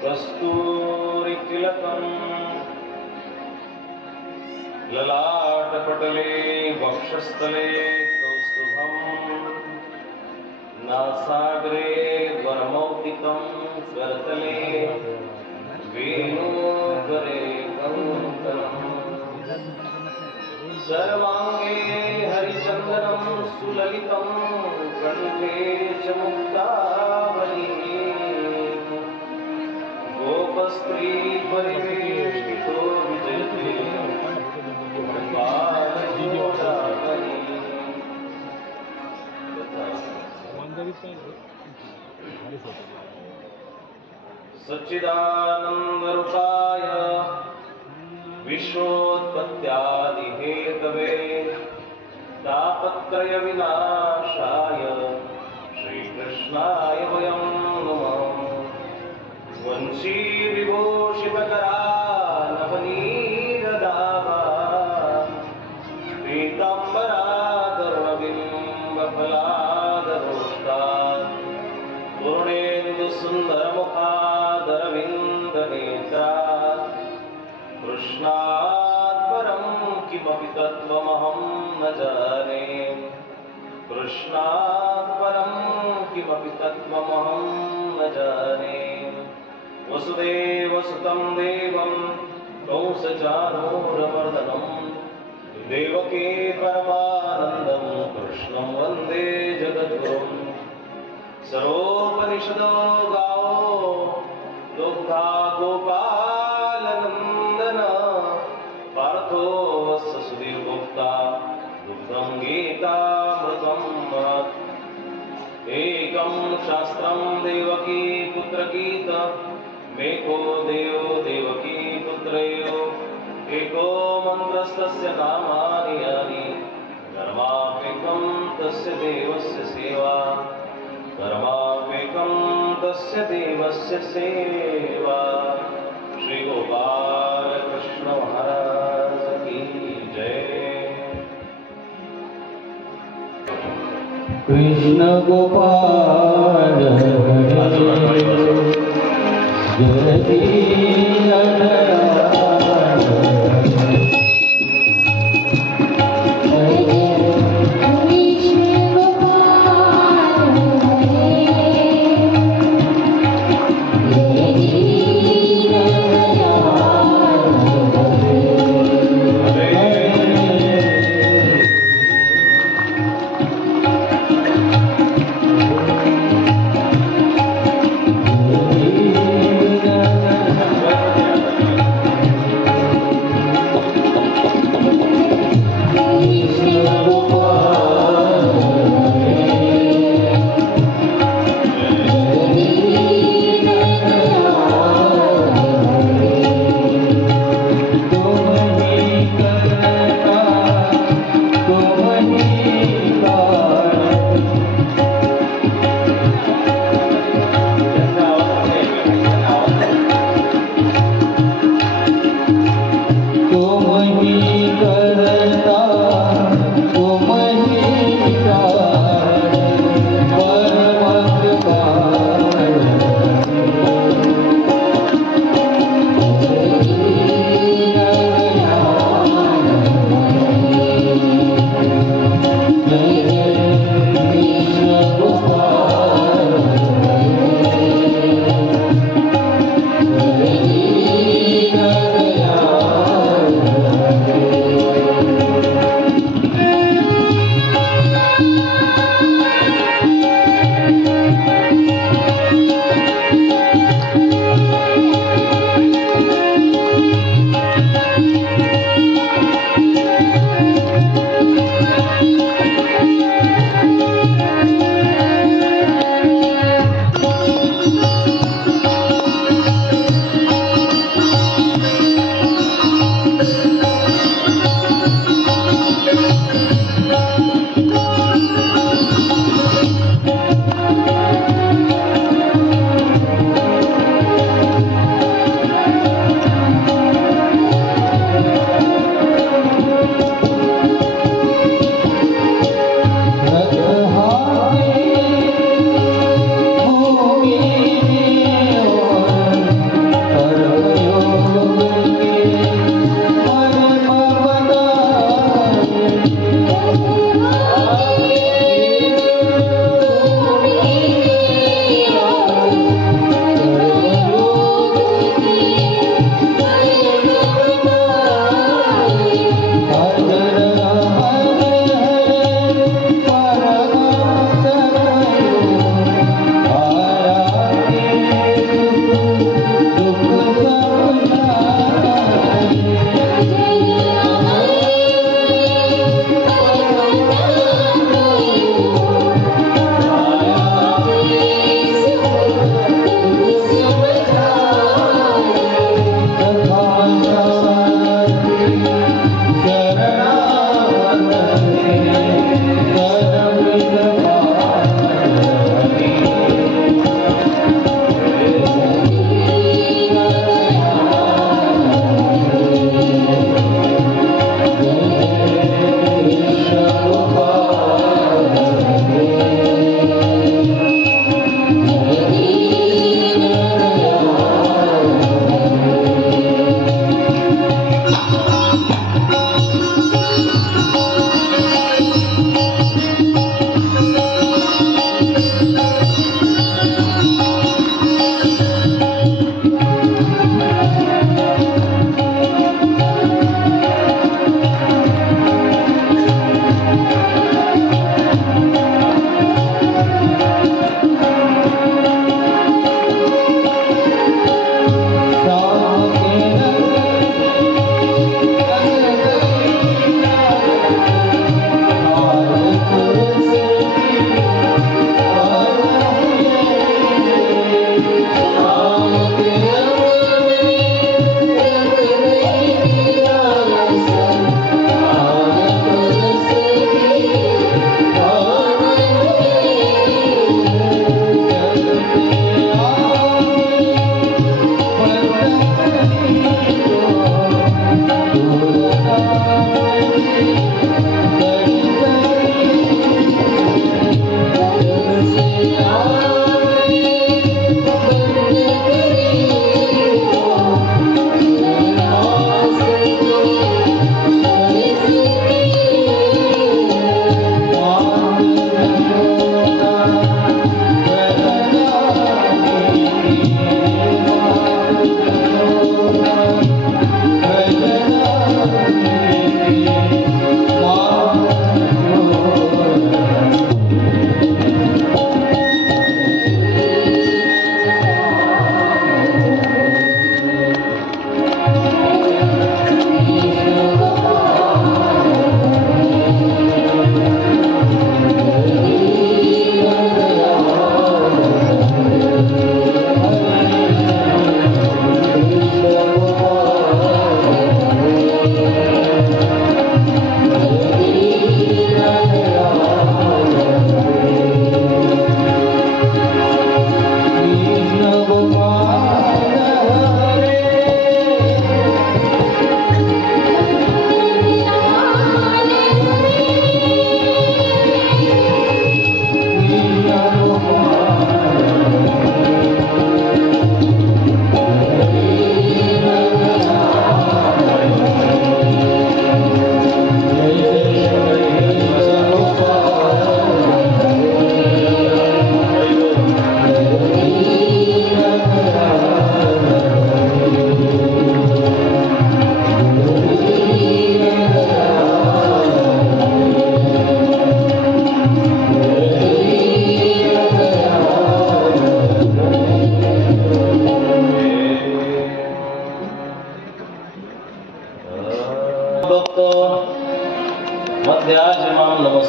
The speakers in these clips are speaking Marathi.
कस्तूरितिलकम् ललाटपटले वक्षस्थले कौस्तुभम् नासाग्रे वरमौक्तिकं करतले वेणुकरे कङ्कणम् सर्वाङ्गे हरिचन्दनं सुललितं कण्ठे च मुक्तावली गोपस्त्री परिवेष्टितो विजयते सच्चिदानन्दरूपाय विश्वोत्पत्त्यादिहेतवे तापत्रयविनाशाय श्रीकृष्णाय वयं नमः। वंशी विभूषितकरा नवनीरदाभा पीताम्बरादरुणबिम्बफलादरोष्टा पूर्णेन्दुसुन्दरमुखादरविन्दनेत्रा कृष्णात् परं किमपि तत्त्वमहं न जाने कृष्णात् परं किमपि तत्त्वमहं न जाने। वसुदेवसुतं देवं कंसचाणूरमर्दनं देवकी परमानन्दं कृष्णं वन्दे जगद्गुरुम्। सर्वोपनिषदो गावो दुग्धा गोपालनन्दन पार्थो वत्स सुधीर्भोक्ता दुग्धं गीतामृतं महत्। एकं शास्त्रं देवकी पुत्रगीत मेको देवो देवकी पुत्रयो एको मन्त्रस्तस्य नामानि यानि धर्मापेकं तस्य देवस्य सेवा धर्मापेकं तस्य देवस्य सेवा। श्री गोपाल कृष्ण महाराज की जय। कृष्ण गोपाल जगती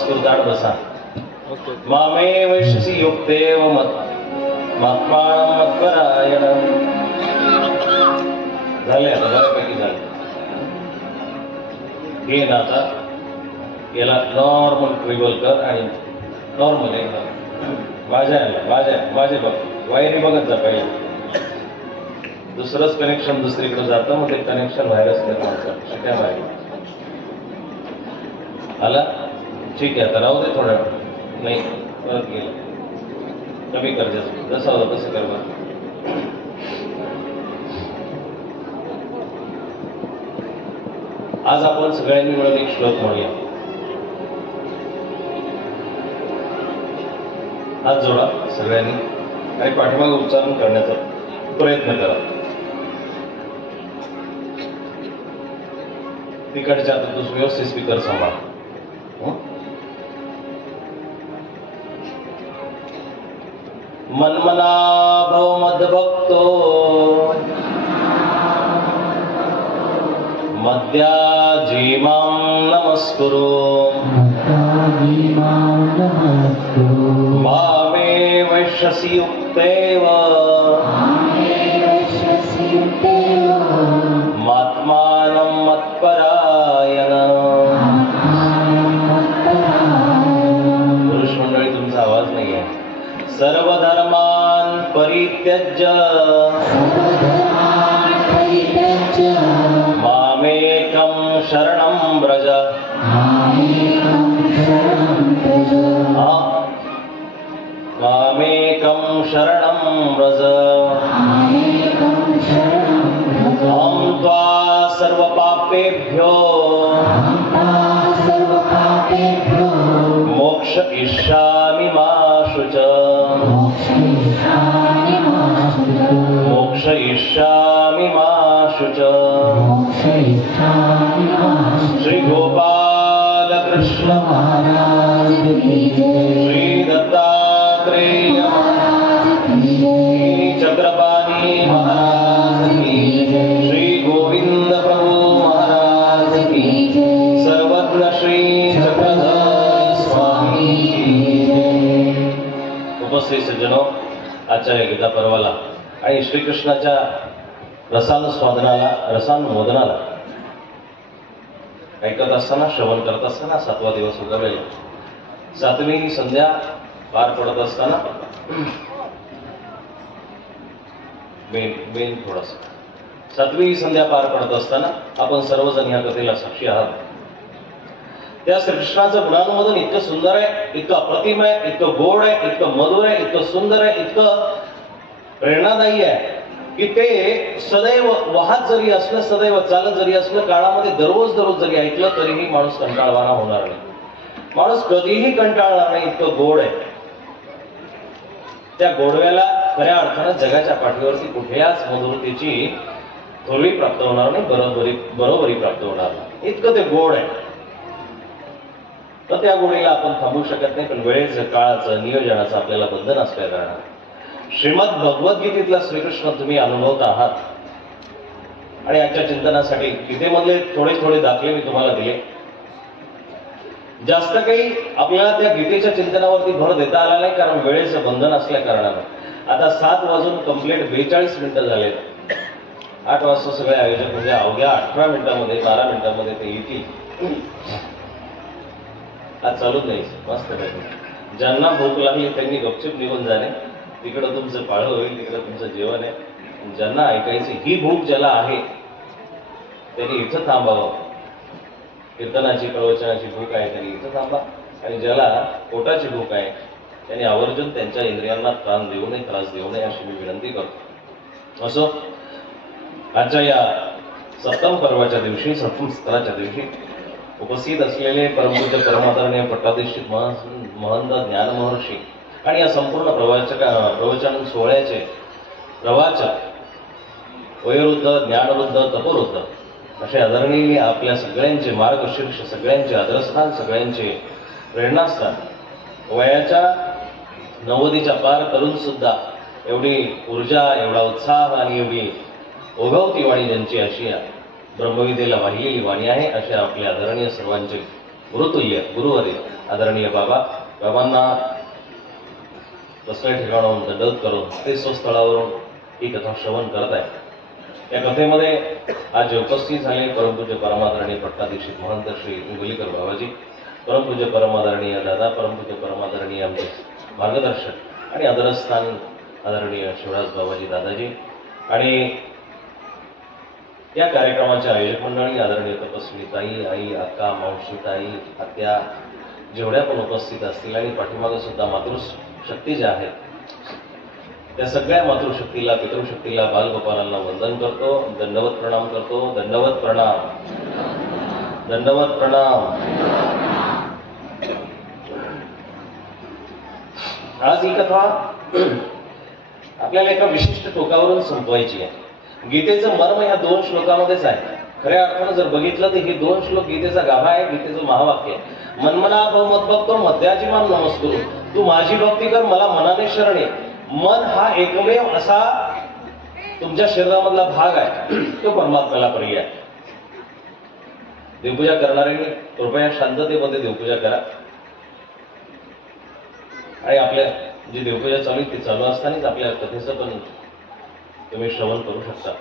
व्यवस्थित जाड बसा. मामे वैश्यसी युक्तेव महात्मानं मत्परायणं. झाले आता बऱ्यापैकी झाले. हे ना आता याला नॉर्मल ट्रिबल कर आणि नॉर्मल एकदम माझे बघ वायरी बघत जा पाहिजे. दुसरंच कनेक्शन दुसरीकडे जातं मग ते कनेक्शन व्हायरस निर्माण करतं. शिकाय माहिती आला ठीक आहे. आता राहू दे थोडा नाही परत गेलं कमी कर जसं होतं तसं कर. आज आपण सगळ्यांनी मिळून एक श्लोक म्हणूया. हात जोडा सगळ्यांनी आणि पाठीमागे उच्चारण करण्याचा प्रयत्न करा. तिकडच्या आता तू व्यवस्थित स्पीकर सांभाळ. मन्मना भव मद्भक्तो मद्याजीमां नमस्कुरु मामे वैश्यसि युक्तेव महात्मानं मत्परायणं. पुरुष मंडळी तुमचा आवाज नाही आहे. सर्वधर्मान् परित्यज्य मामेकं शरणं व्रज. मामेकं शरणं व्रज. अहं त्वा सर्वपापेभ्यो मोक्षयिष्यामि मा शुच. मोक्षयिष्यामि मा शुच. श्री गोपाल कृष्ण महाराज की जय. श्री दत्तात्रेय चक्रपाणी महाराज की जय. श्री गोविंद प्रभु महाराज की जय. सर्वज्ञ श्री चक्रधर स्वामी की जय. उपस्थित सज्जनो, आजच्या गीता पर्वाला आणि श्रीकृष्णाच्या रसानुस्वादनाला रसानुमोदनाला ऐकत असताना श्रवण करत असताना 7वा दिवस उगवलेला. 7वी संध्या पार पडत असताना बेन थोडासा 7वी संध्या पार पडत असताना आपण सर्वजण या कथेला साक्षी आहात. त्या श्रीकृष्णाचं गुणानुमोदन इतकं सुंदर आहे, इतकं अप्रतिम आहे, इतकं गोड आहे, इतकं मधुर आहे, इतकं सुंदर आहे, इतकं प्रेरणादायी आहे की ते सदैव वाहत जरी असलं, सदैव चालत जरी असलं, काळामध्ये दररोज जरी ऐकलं तरीही माणूस कंटाळवाणा होणार नाही. माणूस कधीही कंटाळणार नाही, इतकं गोड आहे. त्या गोडव्याला खऱ्या अर्थानं जगाच्या पाठीवरती कुठल्याच मधुरतेची थोरवी प्राप्त होणार नाही, बरोबरी प्राप्त होणार नाही, इतकं ते गोड आहे. तर त्या गोडीला आपण थांबवू शकत नाही. पण वेळेचं, काळाचं, नियोजनाचं आपल्याला बंधन असल्या कारणानं श्रीमद भगवद्गीतेतला श्रीकृष्ण तुम्ही अनुभवत आहात. आणि आजच्या चिंतनासाठी गीतेमधले थोडे दाखले मी तुम्हाला दिले. जास्त काही आपल्याला त्या गीतेच्या चिंतनावरती भर देता आला नाही, कारण वेळेचं बंधन असल्या कारणानं. आता 7 वाजून कंप्लीट 42 मिनिटं झालेत. 8 वाजता सगळे आयोजक म्हणजे अवघ्या 18 मिनिटांमध्ये 12 मिनिटांमध्ये ते येतील. आज चालूच नाही मस्त पैकी. ज्यांना भूक लागली त्यांनी गपचूप निघून जाणे. तिकडं तुमचं पाळं होईल, तिकडं तुमचं जेवण आहे. ज्यांना ऐकायची ही भूक ज्याला आहे त्यांनी इथं थांबावं. कीर्तनाची, प्रवचनाची भूक आहे त्यांनी इथं थांबा. आणि ज्याला पोटाची भूक आहे त्यांनी आवर्जून त्यांच्या इंद्रियांना त्रास देऊ नये अशी मी विनंती करतो. असो, आजच्या या सप्तम पर्वाच्या दिवशी, सप्तम सत्राच्या दिवशी उपस्थित असलेले परमपूज्य परमादरणीय पट्टाधीष्ठित महंत ज्ञान महर्षी आणि या संपूर्ण प्रवचन सोहळ्याचे प्रवाचक, वयोवृद्ध, ज्ञानवृद्ध, तपोवृद्ध असे आदरणीय आपल्या सगळ्यांचे मार्गशीर्ष, सगळ्यांचे आदरस्थान, सगळ्यांचे प्रेरणास्थान, वयाच्या 90च्या पार करून सुद्धा एवढी ऊर्जा, एवढा उत्साह आणि एवढी ओघवती वाणी ज्यांची अशी ब्रह्मविद्येला वाहिलेली वाणी आहे, अशा आपल्या आदरणीय सर्वांचे गुरुतुल्य, गुरुवर्य आदरणीय बाबांना कसल्या ठिकाणाहून दंडवत करून ते स्वस्थळावरून ही कथा श्रवण करत आहे. या कथेमध्ये आज जे उपस्थित झाले परमपूज्य परमादरणीय पट्टाधीक्षित महंत श्री इंगोलीकर बाबाजी, परमपूज्य परमादरणीय दादा, परमपूज्य परमादरणीय आमचे मार्गदर्शक आणि आदरस्थान आदरणीय शिवराज बाबाजी दादाजी आणि या कार्यक्रमाच्या आयोजक मंडळी, आदरणीय तपस्वी ताई, आई, अक्का, मावशी ताई, आत्या जेवढ्या पण उपस्थित असतील आणि पाठीमागे सुद्धा मातृशक्ती ज्या आहेत त्या सगळ्या मातृशक्तीला, पितृशक्तीला, बालगोपालांना वंदन करतो, दंडवत प्रणाम करतो. दंडवत प्रणाम, दंडवत प्रणाम. आज ही कथा आपल्याला एका विशिष्ट टोकावरून संपवायची आहे. गीतेचं मर्म ह्या 2 श्लोकामध्येच आहे. खऱ्या अर्थानं जर बघितलं तर हे 2 श्लोक गीतेचा गाभा आहे, गीतेचं महावाक्य आहे. मनमना भव मद्भक्तो मध्याजी माम नमस्कुरु. तू माझी भक्ती कर, मला मनाने शरण ये. मन हा एकमेव असा तुमच्या शरीरामधला भाग आहे, तो परमात्म्याला पर्याय. देवपूजा करणाऱ्यांनी कृपया शांततेमध्ये देवपूजा करा आणि आपल्या जी देवपूजा चालू आहे ती चालू असतानाच आपल्या कथेचं पण तुम्ही श्रवण करू शकता.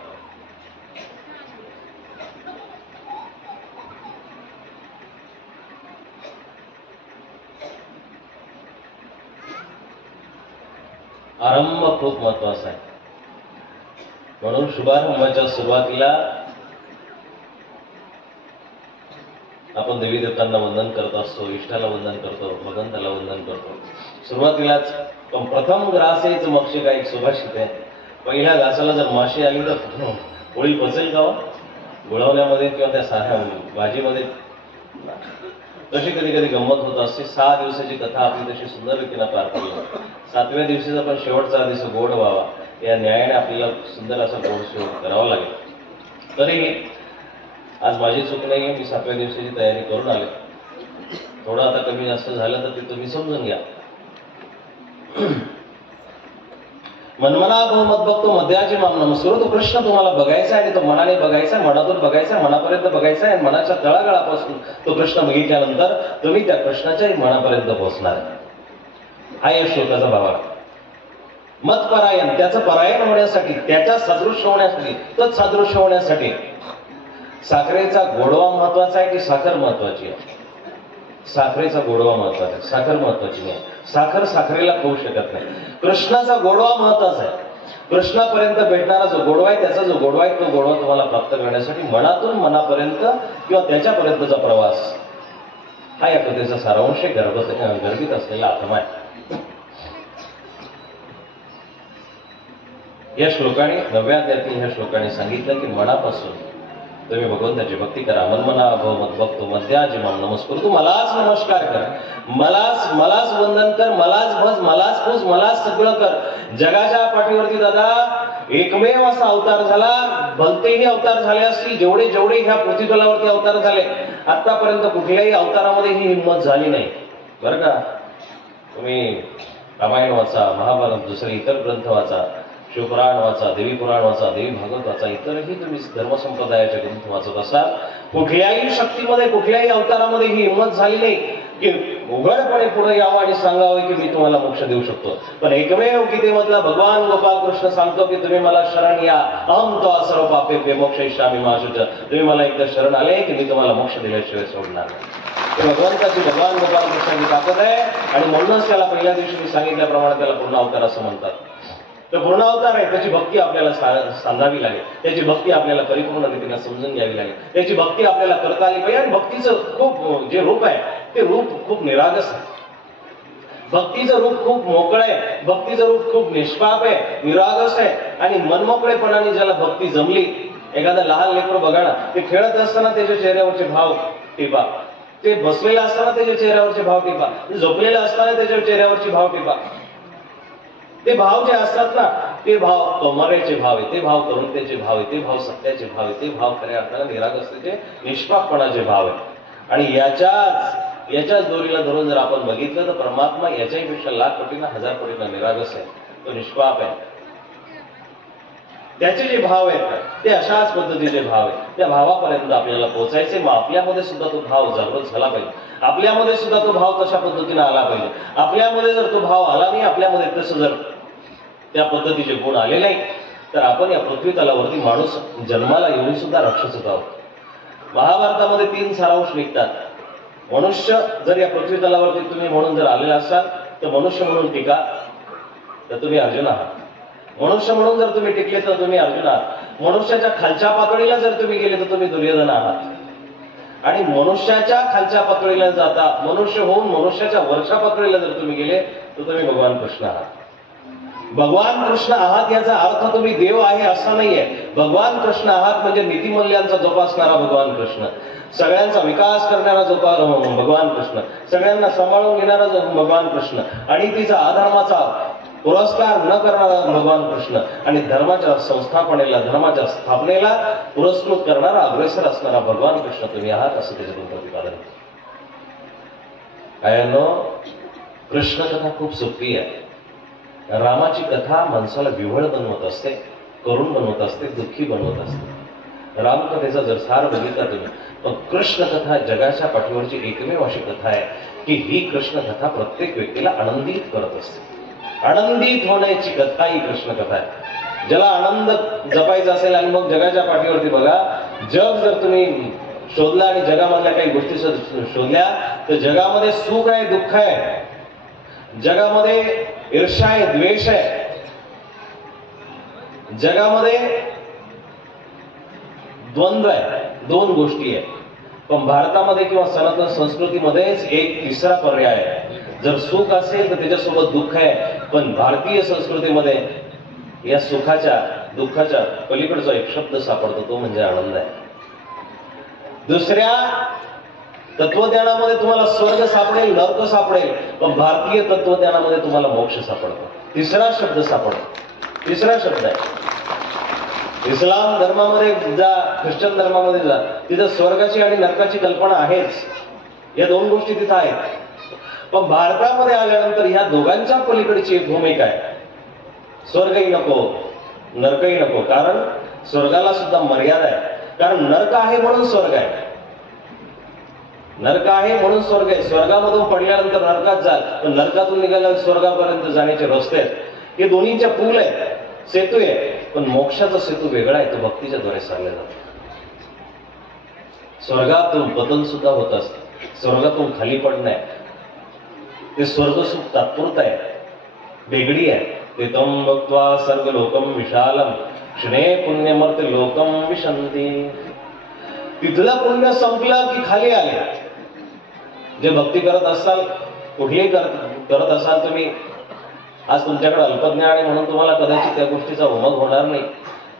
आरंभ खूप महत्वाचा आहे. म्हणून शुभारंभाच्या सुरुवातीला आपण देवी देवतांना वंदन करत असतो, इष्टाला वंदन करतो, भगवंताला वंदन करतो. सुरुवातीलाच प्रथम ग्रासेच मक्षिका एक सुभाषित आहे. पहिल्या घासाला जर माशी आली तर पोळी पचेल का? गुळवण्यामध्ये किंवा त्या साध्या भाजीमध्ये तशी कधी कधी गंमत होत असते. 6 दिवसाची कथा आपली तशी सुंदर रीतीनं पार पडली. 7व्या दिवशीचा पण शेवटचा दिवस गोड व्हावा या न्यायाने आपल्याला सुंदर असा गोड शेवट करावा लागेल. तरीही आज माझी चूक नाहीये, मी 7व्या दिवसाची तयारी करून आले. थोडं आता कमी जास्त झालं तर ते तुम्ही समजून घ्या. मनमना भव मद्भक्तो मध्याजी माम नमस्कुरु. तो प्रश्न तुम्हाला बघायचा आहे आणि तो मनाने बघायचा, मनातून बघायचा, मनापर्यंत बघायचा आहे. मनाच्या तळागाळापासून तो प्रश्न बघितल्यानंतर तुम्ही त्या प्रश्नाच्याही मनापर्यंत पोहोचणार. हा या श्लोकाचा भाव आहे. मतपरायण, त्याचं परायण होण्यासाठी, त्याच्या सदृश्य होण्यासाठी, तत् सदृश्य होण्यासाठी साखरेचा गोडवा महत्वाचा आहे की साखर महत्वाची आहे? साखरेचा गोडवा महत्वाचा आहे, साखर महत्वाची नाही. साखर साखरेला खाऊ शकत नाही. कृष्णाचा गोडवा महत्वाचा आहे. कृष्णापर्यंत भेटणारा जो गोडवा आहे, त्याचा जो गोडवा आहे, तो गोडवा तुम्हाला प्राप्त करण्यासाठी मनातून मनापर्यंत किंवा त्याच्यापर्यंतचा प्रवास हा या कथेचा सारांश गर्भित असलेला आत्मा आहे. या श्लोकाने 9व्या अध्यायातील ह्या श्लोकाने सांगितलं की मनापासून तुम्ही भगवंताची भक्ती करा. मनमना भव मद्भक्तो मध्याजी माम नमस्कुरु. तू मलाच नमस्कार कर, मलाच वंदन कर, मलाच भज, मलाच पूज, मलाच सगळं कर. जगाच्या पाठीवरती दादा एकमेव असा अवतार झाला, भलतेही अवतार झाले असतील, जेवढे ह्या पृथ्वीतलावरती अवतार झाले, आतापर्यंत कुठल्याही अवतारामध्ये ही हिंमत झाली नाही बरं का. तुम्ही रामायण वाचा, महाभारत, दुसरे इतर ग्रंथ वाचा, शिवपुराण वाचा, देवी पुराण वाचा, देवी भागवत वाचा, इतरही तुम्ही धर्मसंप्रदायाचे ग्रंथ वाचत असाल, कुठल्याही शक्तीमध्ये, कुठल्याही अवतारामध्ये ही हिंमत झाली नाही की उघडपणे पुढे यावं आणि सांगावं की मी तुम्हाला मोक्ष देऊ शकतो. पण एकमेव गीतेमधला भगवान गोपाल कृष्ण सांगतो की तुम्ही मला शरण या, अहम तो सर्व पापेभ्य मोक्षयिष्यामि मा शुच. तुम्ही मला एकदा शरण आले की मी तुम्हाला मोक्ष दिल्याशिवाय सोडणार नाही. भगवंताची भगवान गोपाल कृष्णाची ताकद आहे आणि म्हणूनच त्याला पहिल्या दिवशी मी सांगितल्याप्रमाणे त्याला पूर्ण अवतार असं म्हणतात. तो पूर्ण अवतार आहे. त्याची भक्ती आपल्याला सांगावी लागेल, त्याची भक्ती आपल्याला परिपूर्ण रीतीने समजून घ्यावी लागेल, त्याची भक्ती आपल्याला करता आली पाहिजे. आणि भक्तीचं खूप जे रूप आहे ते रूप खूप निरागस आहे. भक्तीचं रूप खूप मोकळं आहे, भक्तीचं रूप खूप निष्पाप आहे, निरागस आहे. आणि मनमोकळेपणाने ज्याला भक्ती जमली, एखादा लहान लेकरं बघा ना, ते खेळत असताना त्याच्या चेहऱ्यावरचे भाव टिपा, ते बसलेला असताना त्याच्या चेहऱ्यावरचे भाव टिपा, झोपलेला असताना त्याच्या चेहऱ्यावरचे भाव टिपा. ते भाव जे असतात ना, ते भाव कौमार्याचे भाव आहे, ते भाव तरुणतेचे भाव आहे, ते भाव सत्याचे भाव आहे, ते भाव खऱ्या अर्थानं निरागसतेचे, निष्पापपणाचे भाव आहे. आणि याच्याच दोरीला धरून जर आपण बघितलं तर परमात्मा याच्याही पेक्षा लाख पटीनं, हजार पटीनं निरागस आहे, तो निष्पाप आहे. त्याचे जे भाव आहेत ते अशाच पद्धतीचे भाव आहेत. त्या भावापर्यंत आपल्याला पोहोचायचे. मग आपल्यामध्ये सुद्धा तो भाव जागृत झाला पाहिजे. आपल्यामध्ये सुद्धा तो भाव तशा पद्धतीने आला पाहिजे. आपल्यामध्ये जर तो भाव आला नाही, आपल्यामध्ये तसं जर त्या पद्धतीचे गुण आले नाही, तर आपण या पृथ्वी तलावरती माणूस जन्माला येऊन सुद्धा राक्षसच आहोत. महाभारतामध्ये 3 सारांश निघतात. मनुष्य जर या पृथ्वी तलावरती तुम्ही म्हणून जर आलेला असाल तर मनुष्य म्हणून टिका, तर तुम्ही अर्जुन आहात. मनुष्य म्हणून जर तुम्ही टिकले तर तुम्ही अर्जुन आहात. मनुष्याच्या खालच्या पातळीला जर तुम्ही गेले तर तुम्ही दुर्योधन आहात. आणि मनुष्याच्या खालच्या पातळीला जाता मनुष्य होऊन मनुष्याच्या वरच्या पातळीला जर तुम्ही गेले तर तुम्ही भगवान कृष्ण आहात. भगवान कृष्ण आहात याचा अर्थ तुम्ही देव आहे असा नाहीये. भगवान कृष्ण आहात म्हणजे नीतिमूल्यांचा जोपासणारा भगवान कृष्ण, सगळ्यांचा विकास करणारा भगवान कृष्ण, सगळ्यांना सांभाळून घेणारा भगवान कृष्ण, आणि तिचा अधर्माचा पुरस्कार न करणारा भगवान कृष्ण, आणि धर्माच्या संस्थापनेला धर्माच्या स्थापनेला पुरस्कृत करणारा अग्रेसर असणारा भगवान कृष्ण तुम्ही आहात, असं त्याच्यातून प्रतिपादन. आयानो, कृष्ण कथा खूप सोपी आहे. रामाची कथा माणसाला विव्हळ बनवत असते, करुण बनवत असते, दुःखी बनवत असते. रामकथेचा जर सार बघितला तुम्ही, पण कृष्ण कथा जगाच्या पाठीवरची एकमेव अशी कथा आहे की ही कृष्ण कथा प्रत्येक व्यक्तीला आनंदित करत असते. आनंदित होण्याची कथा ही कृष्ण कथा आहे. ज्याला आनंद जपायचा असेल, आणि मग जगाच्या पाठीवरती बघा, जग जर तुम्ही शोधला आणि जगामधल्या काही गोष्टी शोधल्या तर जगामध्ये सुख आहे, दुःख आहे, जगामध्ये ईर्ष्या आहे, द्वेष आहे, जगामध्ये द्वंद्व आहे, 2 गोष्टी आहेत. पण भारतामध्ये किंवा सनातन संस्कृतीमध्येच एक तिसरा पर्याय आहे. जर सुख असेल तर त्याच्यासोबत दुःख आहे, पण भारतीय संस्कृतीमध्ये या सुखाच्या दुःखाच्या पलीकडचा एक शब्द सापडतो, तो म्हणजे आनंद आहे. दुसऱ्या तत्वज्ञानामध्ये तुम्हाला स्वर्ग सापडेल, नरक सापडेल, पण भारतीय तत्वज्ञानामध्ये तुम्हाला मोक्ष सापडतो. तिसरा शब्द सापडतो, तिसरा शब्द आहे. इस्लाम धर्मामध्ये जा, ख्रिश्चन धर्मामध्ये जा, तिथं स्वर्गाची आणि नरकाची कल्पना आहेच. या 2 गोष्टी तिथं आहेत. पण भारतामध्ये आल्यानंतर ह्या दोघांच्या पलीकडची एक भूमिका आहे. स्वर्गही नको, नरकही नको, कारण स्वर्गाला सुद्धा मर्यादा आहे. कारण नरक आहे म्हणून स्वर्ग आहे, नरक आहे म्हणून स्वर्ग आहे. स्वर्गामधून पडल्यानंतर नरकात जाल, पण नरकातून निघाल्यावर स्वर्गापर्यंत जाण्याचे रस्ते आहेत. हे दोन्हीच्या पूल आहेत, सेतू आहे. पण मोक्षाचा सेतू वेगळा आहे, तो भक्तीच्या द्वारे चालला जातो. स्वर्गातून पतन सुद्धा होत असतं, स्वर्गातून खाली पडणं आहे. ते स्वर्ग सुख तात्पुरतं आहे, वेगळी आहे. ते तम भक्त्वा सर्ग लोकम विशालम क्षणे पुण्यमर्त लोकम विशंती. तिथलं पुण्य संपलं की खाली आले. जे भक्ती करत असाल, कुठलीही करत असाल तुम्ही, आज तुमच्याकडे अल्पज्ञान आहे म्हणून तुम्हाला कदाचित त्या गोष्टीचा उमग होणार नाही,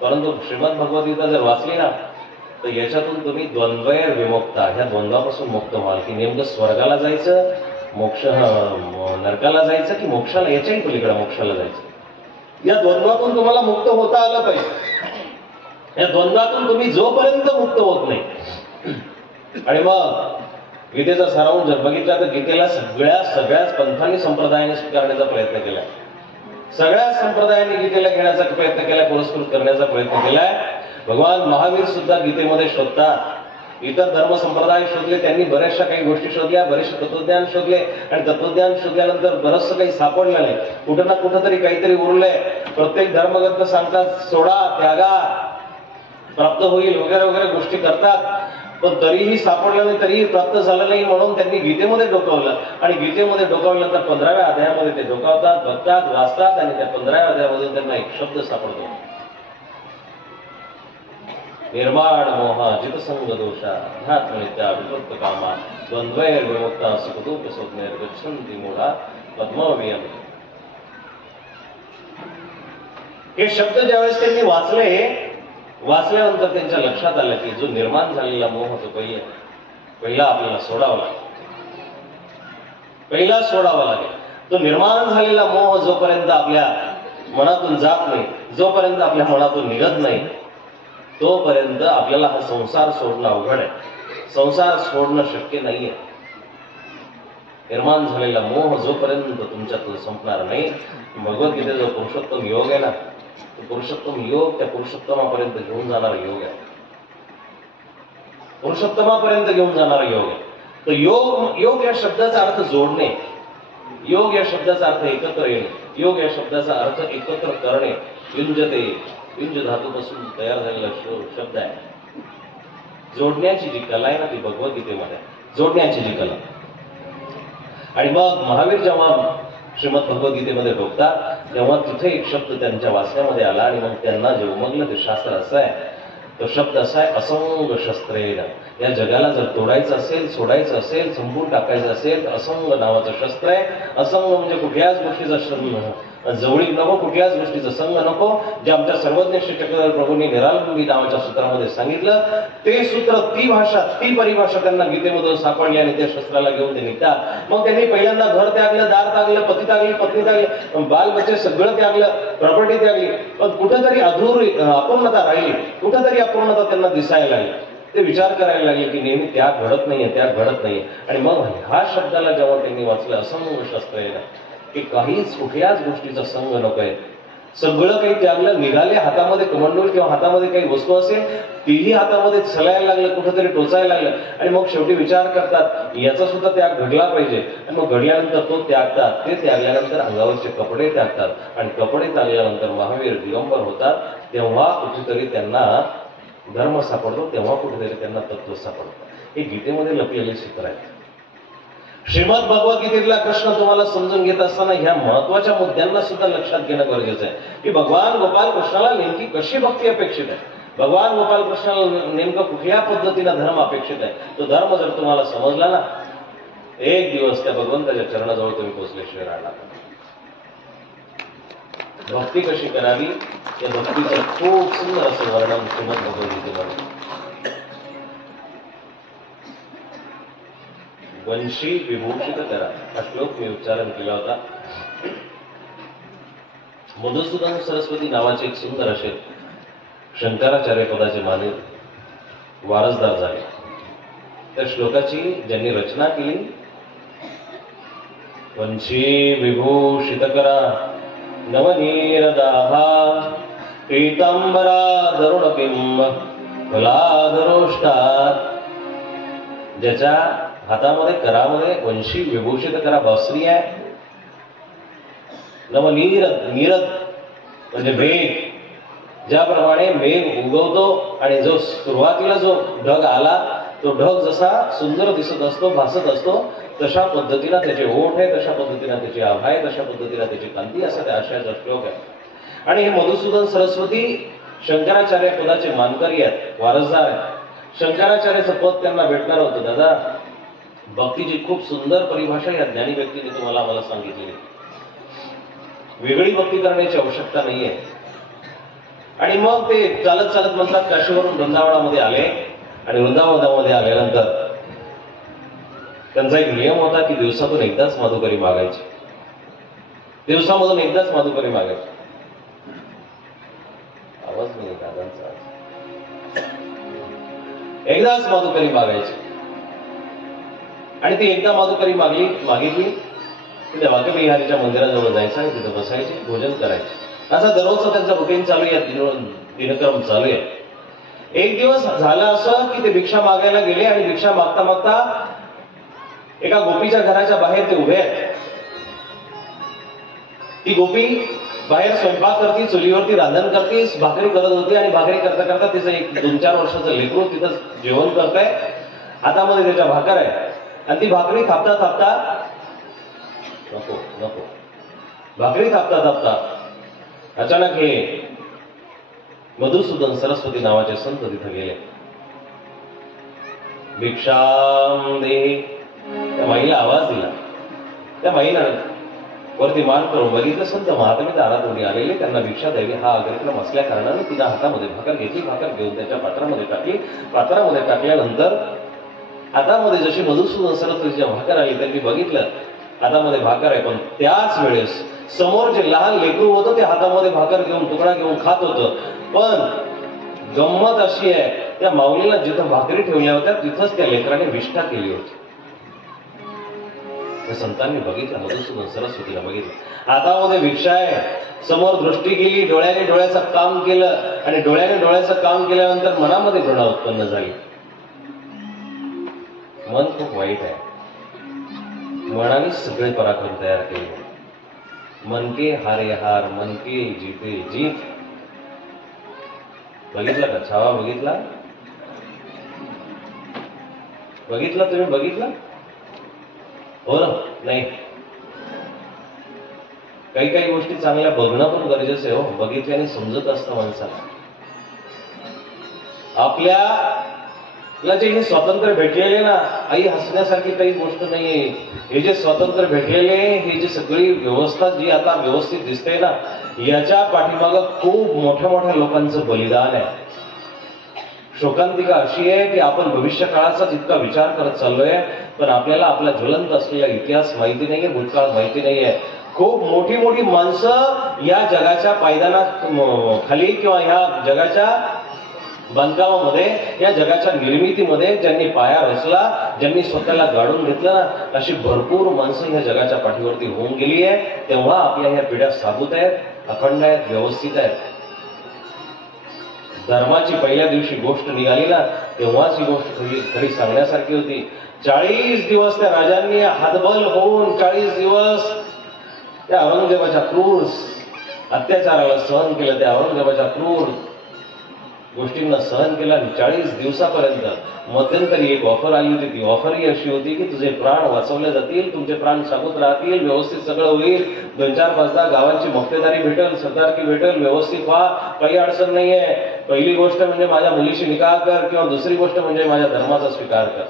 परंतु श्रीमद भगवद्गीता जर वाचली ना तर याच्यातून तुम्ही द्वंद्वैर विमुक्ता, ह्या द्वंद्वापासून मुक्त व्हाल की नेमकं स्वर्गाला जायचं, मोक्ष नरकाला जायचं की मोक्षाला, याच्याही पलीकडे मोक्षाला जायचं. या द्वंद्वातून तुम्हाला मुक्त होता आलं पाहिजे. या द्वंद्वातून तुम्ही जोपर्यंत मुक्त होत नाही, आणि मग गीतेचा सारांश जर बघितला तर गीतेला सगळ्याच पंथांनी संप्रदायाने स्वीकारण्याचा प्रयत्न केलाय. सगळ्या संप्रदायांनी गीतेला घेण्याचा प्रयत्न केलाय, पुरस्कृत करण्याचा प्रयत्न केलाय. भगवान महावीर सुद्धा गीतेमध्ये शोधतात. इतर धर्म संप्रदाय शोधले, त्यांनी बऱ्याचशा काही गोष्टी शोधल्या, बरेचसे तत्वज्ञान शोधले, आणि तत्वज्ञान शोधल्यानंतर बरचसं काही सापडलं नाही. कुठं ना कुठं तरी काहीतरी उरलंय. प्रत्येक धर्मग्रंथ सांगतात सोडा, त्यागा, प्राप्त होईल वगैरे वगैरे गोष्टी करतात, पण तरीही सापडलं नाही, तरीही प्राप्त झालं नाही, म्हणून त्यांनी गीतेमध्ये डोकावलं. आणि गीतेमध्ये डोकावल्यानंतर 15व्या अध्यायामध्ये ते डोकावतात, बघतात, वाचतात, आणि त्या 15व्या अध्यायामधून त्यांना एक शब्द सापडतो, निर्माण मोहा जितसंग दोषा ध्यात्मनित्या विभक्त कामा द्वंद्वैर विमुक्ता सुखदुःख संज्ञैर गच्छन्ति मूढा पद्मवियम. हे शब्द ज्यावेळेस त्यांनी वाचल्यानंतर त्यांच्या लक्षात आलं की जो निर्माण झालेला मोह तो पहिला आपल्याला सोडावा लागेल. तो निर्माण झालेला मोह जोपर्यंत आपल्या मनातून जात नाही, जोपर्यंत आपल्या मनातून निघत नाही, तोपर्यंत आपल्याला हा संसार सोडणं अवघड आहे. संसार सोडणं शक्य नाहीये. निर्माण झालेला मोह जोपर्यंत तुमच्यातून संपणार नाही, भगवद्गीतेचा जो पुरुषोत्तम योग आहे ना, तो पुरुषोत्तम योग त्या पुरुषोत्तमापर्यंत घेऊन जाणारा योग आहे. पुरुषोत्तमापर्यंत घेऊन जाणारा योग आहे. तर योग योग या शब्दाचा अर्थ जोडणे, योग या शब्दाचा अर्थ एकत्र येणे, योग या शब्दाचा अर्थ एकत्र करणे. युंजते, युंज धातूपासून तयार झालेला शब्द आहे. जोडण्याची जी कला आहे ना ती भगवद्गीतेमध्ये, जोडण्याची जी कला. आणि मग महावीर जेव्हा श्रीमद भगवद्गीतेमध्ये डोकतात तेव्हा तिथे एक शब्द त्यांच्या वाचण्यामध्ये आला आणि मग त्यांना जे उमगलं ते शास्त्र असं आहे, तो शब्द असा आहे, असंग शस्त्रेण. या जगाला जर तोडायचं असेल, सोडायचं असेल, संपून टाकायचं असेल तर असंग नावाचं शस्त्र आहे. असंग म्हणजे कुठल्याच गोष्टीचा जवळीक नको, कुठल्याच गोष्टीचा संग नको. जे आमच्या सर्वज्ञ श्री चक्रधर प्रभूंनी निरालंबी नावाच्या सूत्रामध्ये सांगितलं ते सूत्र, ती भाषा, ती परिभाषा त्यांना गीतेमधून सापडली आणि त्या शस्त्राला घेऊन ते निघतात. मग त्यांनी पहिल्यांदा घर त्यागलं, दार त्यागलं, पती त्यागली, पत्नी त्यागली, बाल बच्चे सगळं त्यागलं, प्रॉपर्टी त्यागली. पण कुठेतरी अपूर्णता राहिली, कुठेतरी अपूर्णता त्यांना दिसायला लागली. ते विचार करायला लागले की नेहमी त्याग घडत नाहीये, त्याग घडत नाहीये. आणि मग ह्या शब्दाला जेव्हा त्यांनी वाचलं, असंग शस्त्र आहे ना, की काहीच कुठल्याच गोष्टीचा संग नकोय, सगळं काही त्यागलं, निघाले. हातामध्ये कमंडूल किंवा हातामध्ये काही वस्तू असेल तीही हातामध्ये चलायला लागलं, कुठंतरी टोचायला लागलं. आणि मग शेवटी विचार करतात याचा सुद्धा त्याग घडला पाहिजे. आणि मग घडल्यानंतर तो त्यागतात. ते त्यागल्यानंतर अंगावरचे कपडे त्यागतात आणि कपडे त्यागल्यानंतर महावीर दिगंबर होतात. तेव्हा कुठेतरी त्यांना धर्म सापडतो, तेव्हा कुठेतरी त्यांना तत्व सापडतं. हे गीतेमध्ये लपलेले सूत्र आहे. श्रीमद भगवद्गीतेतला कृष्ण तुम्हाला समजून घेत असताना ह्या महत्वाच्या मुद्द्यांना सुद्धा लक्षात घेणं गरजेचं आहे की भगवान गोपाल कृष्णाला नेमकी कशी भक्ती अपेक्षित आहे, भगवान गोपाल कृष्णाला नेमकं कुठल्या पद्धतीनं धर्म अपेक्षित आहे. तो धर्म जर तुम्हाला समजला ना, एक दिवस त्या भगवंताच्या चरणाजवळ तुम्ही पोहोचल्याशिवाय राहणार. भक्ती कशी करावी या भक्तीचं खूप सुंदर असं वर्णन श्रीमद भगवद्गीतेमध्ये. वंशी विभूषित करा हा श्लोक मी उच्चारण केला होता. मधुसूदन सरस्वती नावाचे एक सुंदर असे शंकराचार्य पदाचे माने वारसदार झाले. त्या श्लोकाची ज्यांनी रचना केली, वंशी विभूषित करा नवनीरदाहा पीतांबरा दरुणपिंब फलाधरोष्टात. ज्याच्या हातामध्ये करामध्ये वंशी विभूषित करा बासरी आहे, नवनीरद, नीरद म्हणजे मेघ, ज्याप्रमाणे मेघ उगवतो आणि जो सुरुवातीला जो ढग आला तो ढग जसा सुंदर दिसत असतो, भासत असतो, तशा पद्धतीनं त्याचे ओठ आहे, तशा पद्धतीनं त्याची आभा आहे, तशा पद्धतीनं त्याची कांती, असा त्या आशयाचा श्लोक आहे. आणि हे मधुसूदन सरस्वती शंकराचार्य पदाचे मानकरी आहेत, वारसदार आहेत. शंकराचार्याचं पद त्यांना भेटणार होतं. दादा, भक्तीची खूप सुंदर परिभाषा या ज्ञानी व्यक्तीने तुम्हाला आम्हाला सांगितलेली. वेगळी भक्ती करण्याची आवश्यकता नाहीये. आणि मग ते चालत चालत म्हणतात काशीवरून वृंदावनामध्ये आले आणि वृंदावनामध्ये आल्यानंतर त्यांचा एक नियम होता की दिवसातून एकदाच माधुकरी मागायची, दिवसामधून एकदाच माधुकरी मागायची. आवाज नाही दादांचा. एकदाच माधुकरी मागायची. आणि ती एकदा माधुकरी मागितली त्या वाक्यविहारीच्या मंदिराजवळ जायचं आणि तिथं बसायचे, भोजन करायचे. असा दररोजचा त्यांचा रुटीन चालू आहे, दिनक्रम चालू आहे. एक दिवस झालं असं की ते भिक्षा मागायला गेले आणि भिक्षा मागता मागता एका गोपीच्या घराच्या बाहेर ते उभे आहेत. ती गोपी बाहेर स्वयंपाक करती, चुलीवरती रांधण करती, भाकरी करत होती आणि भाकरी करता करता तिचं एक 2-4 वर्षाचं लेकरू तिथं जेवण करतंय. हातामध्ये त्याच्या भाकर आहे आणि ती भाकरी थापता थापता नको नको भाकरी थापता थापता अचानक हे मधुसूदन सरस्वती नावाचे संत तिथे गेले. भिक्षाम दे. त्या माईला आवाज दिला. त्या माईनं वरती मान करून बघितलं, संत महात्मे दारात उभी आलेले, त्यांना भिक्षा द्यावी हा कार्यक्रम असल्या कारणाने तिने हातामध्ये भाकर घेतली. भाकर घेऊन त्याच्या पात्रामध्ये टाकली. पात्रामध्ये टाकल्यानंतर हातामध्ये जशी मधुसूदन सरस्वतीच्या भाकर आली त्यांनी बघितलं हातामध्ये भाकर आहे. पण त्याच वेळेस समोर जे लहान लेकरू होतं ते हातामध्ये भाकर घेऊन तुकडा घेऊन खात होतं. पण गंमत अशी आहे, त्या माऊलीला जिथं भाकरी ठेवल्या होत्या तिथंच त्या लेकराने विष्ठा केली होती. संतांनी बघितलं, मधुसूदन सरस्वतीला बघितलं, हातामध्ये भिक्षा आहे, समोर दृष्टी गेली, डोळ्याने डोळ्याचं काम केलं आणि डोळ्याने डोळ्याचं काम केल्यानंतर मनामध्ये घृणा उत्पन्न झाली. मन खूप वाईट आहे. मनाने सगळे पराक्रम तयार केले. मन के हारे हार, मन के जीते जीत. बघितला का छावा? बघितला? बघितला तुम्ही? बघितला? हो ना? नाही, काही काही गोष्टी चांगल्या बघणं पण गरजेचं आहे हो. बघितल्याने समजत असतं माणसाला. आपल्याला जे हे स्वातंत्र्य भेटलेले ना, आई हसण्यासारखी काही गोष्ट नाहीये. हे जे स्वातंत्र्य भेटलेले, हे जे सगळी व्यवस्था जी आता व्यवस्थित दिसते ना, याच्या पाठीमागं खूप मोठ्या मोठ्या लोकांचं बलिदान आहे. शोकांतिका अशी आहे की आपण भविष्य काळाचाच इतका विचार करत चाललोय, पण आपल्याला आपला ज्वलंत असलेला इतिहास माहिती नाहीये, भूतकाळ माहिती नाहीये. खूप मोठी मोठी माणसं या जगाच्या पायदानात खाली किंवा ह्या जगाच्या बांधकामामध्ये, या जगाच्या निर्मितीमध्ये ज्यांनी पाया रचला, ज्यांनी स्वतःला गाडून घेतलं, अशी भरपूर माणसं ह्या जगाच्या पाठीवरती होऊन गेली आहे. तेव्हा आपल्या ह्या पिढ्या साबूत आहेत, अखंड आहेत, व्यवस्थित आहेत. धर्माची पहिल्या दिवशी गोष्ट निघाली ना, तेव्हाच ही गोष्ट खरी सांगण्यासारखी होती. 40 दिवस त्या राजांनी हातबल होऊन 40 दिवस त्या औरंगजेबाच्या क्रूर अत्याचाराला सहन केलं. त्या औरंगजेबाच्या क्रूर गोष्टींना सहन केलं. आणि 40 दिवसापर्यंत मध्यंतरी एक ऑफर आली होती. ती ऑफर ही अशी होती की तुझे प्राण वाचवले जातील, तुमचे प्राण साबूत राहतील, व्यवस्थित सगळं होईल, 2-4-5 गावांची मक्तेदारी भेटेल, सरदारकी भेटेल, व्यवस्थित व्हा, काही अडचण नाहीये. पहिली गोष्ट म्हणजे माझ्या मुलीशी निकाह कर, किंवा दुसरी गोष्ट म्हणजे माझ्या धर्माचा स्वीकार कर.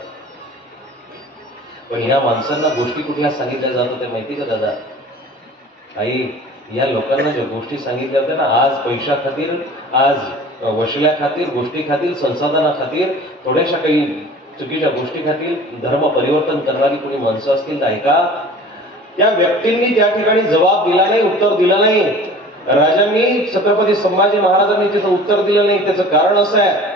पण ह्या माणसांना गोष्टी कुठल्या सांगितल्या जात होत्या माहिती का दादा? आई, या लोकांना ज्या गोष्टी सांगितल्या होत्या ना, आज पैशा खातीर, आज वशिल्या खातीर, गोष्टी खातीर, संसाधना खातीर, थोड्याशा काही चुकीच्या गोष्टी खातीर धर्म परिवर्तन करणारी कोणी माणसं असतील तर ऐका, त्या व्यक्तींनी त्या ठिकाणी जबाब दिला नाही, उत्तर दिलं नाही. राजांनी, छत्रपती संभाजी महाराजांनी त्याचं उत्तर दिलं नाही. त्याचं कारण असं आहे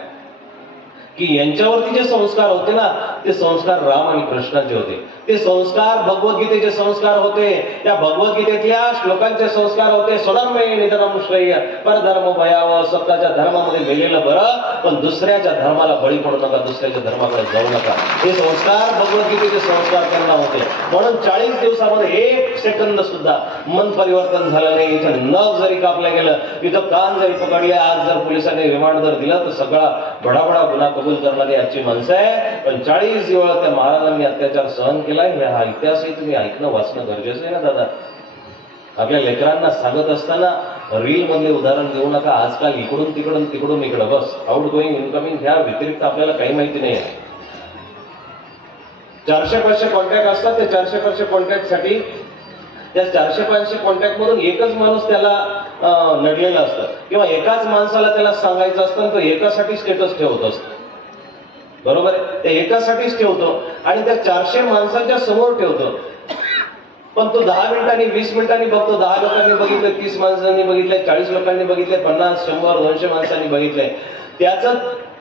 की यांच्यावरती जे संस्कार होते ना, ते संस्कार राम आणि कृष्णाचे होते. ते संस्कार भगवद्गीतेचे संस्कार होते. त्या भगवद्गीतेतल्या श्लोकांचे संस्कार होते. स्वधर्मे निधनम श्रेय, परधर्म भयावह. स्वतःच्या धर्मामध्ये गेलेलं बरं, पण दुसऱ्याच्या धर्माला बळी पडू नका, दुसऱ्याच्या धर्माकडे जाऊ नका. हे संस्कार भगवद्गीतेचे संस्कार त्यांना होते. म्हणून 40 दिवसामध्ये 1 सेकंद सुद्धा मन परिवर्तन झालं नाही. इथं नख जरी कापलं गेलं, इथं कान जरी पकडले, आज जर पोलिसांनी रिमांड जर दिलं, तर सगळा बडाबडा गुन्हा कबूल करणारी आजची माणसं आहे. पण 40 दिवस त्या महाराजांनी अत्याचार सहन केलाय. हा इतिहासही तुम्ही ऐकणं, वाचणं गरजेचं आहे ना दादा. आपल्या लेकरांना सांगत असताना रील मधले उदाहरण देऊ नका. आजकाल इकडून तिकडून, तिकडून इकडं, बस आउट गोईंग इनकमिंग, ह्या व्यतिरिक्त आपल्याला काही माहिती नाही आहे. 400-500 कॉन्टॅक्ट असतात. त्या 400-500 कॉन्टॅक्ट साठी, त्या 400-500 कॉन्टॅक्ट मधून एकच माणूस त्याला नडलेला असतं, किंवा एकाच माणसाला त्याला सांगायचं असतं, तो एकासाठी स्टेटस ठेवत असतो. बरोबर आहे? ते एकासाठीच ठेवतो आणि त्या 400 माणसांच्या समोर ठेवतो. पण तो 10 मिनिटांनी, 20 मिनिटांनी बघतो. 10 लोकांनी बघितलं, 30 माणसांनी बघितलंय, 40 लोकांनी बघितले, 50, 100, 200 माणसांनी बघितलंय. त्याचं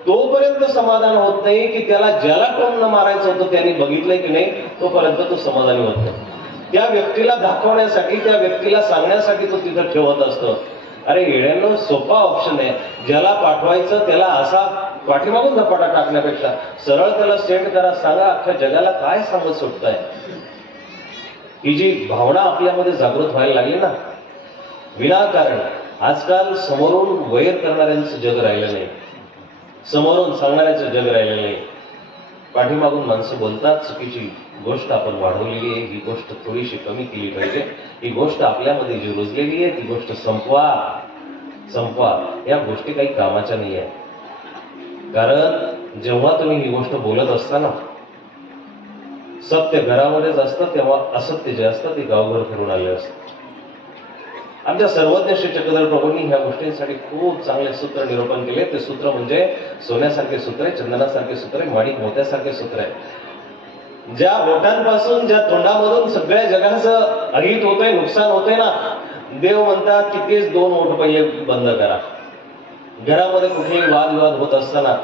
तोपर्यंत समाधान होत नाही की त्याला ज्याला टोमणं मारायचं होतं त्यांनी बघितलंय की नाही, तोपर्यंत तो समाधानी होत नाही. त्या व्यक्तीला दाखवण्यासाठी, त्या व्यक्तीला सांगण्यासाठी तो तिथं ठेवत असतो. अरे येड्यांनो, सोपा ऑप्शन आहे. ज्याला पाठवायचं त्याला असा पाठीमागून धपाटा टाकण्यापेक्षा सरळ त्याला सेंड करा. सांगा अख्ख्या जगाला काय सांगत सुटताय. ही जी भावना आपल्यामध्ये जागृत व्हायला लागली ना, विनाकारण आजकाल समोरून वैर करणाऱ्यांचं जग राहिलं नाही, समोरून सांगणाऱ्यांचं जग राहिलं नाही. पाठीमागून माणसं बोलतात. चुकीची गोष्ट आपण वाढवलेली आहे, ही गोष्ट थोडीशी कमी केली पाहिजे. ही गोष्ट आपल्यामध्ये जी रुजलेली आहे ती गोष्ट संपवा, संपवा. या गोष्टी काही कामाच्या नाही आहे. कारण जेव्हा तुम्ही ही गोष्ट बोलत असताना सत्य घरामध्येच असतं, तेव्हा असत्य जे असतं ते गावभर फिरून आले असतं. आमच्या सर्वज्ञ श्री चक्रधर प्रभूंनी ह्या गोष्टींसाठी खूप चांगले सूत्र निरूपण केले. ते सूत्र म्हणजे सोन्यासारखे सूत्र आहे, चंदनासारखे सूत्र आहे, माणिक मोत्यासारखे सूत्र आहे. ज्या बोटांपासून, ज्या तोंडामधून सगळ्या जगाचं अहित होतंय, नुकसान होतंय ना, देव म्हणतात की तेच 2 ओठ पहिले बंद करा. घरामध्ये कुठेही वादविवाद होत असताना,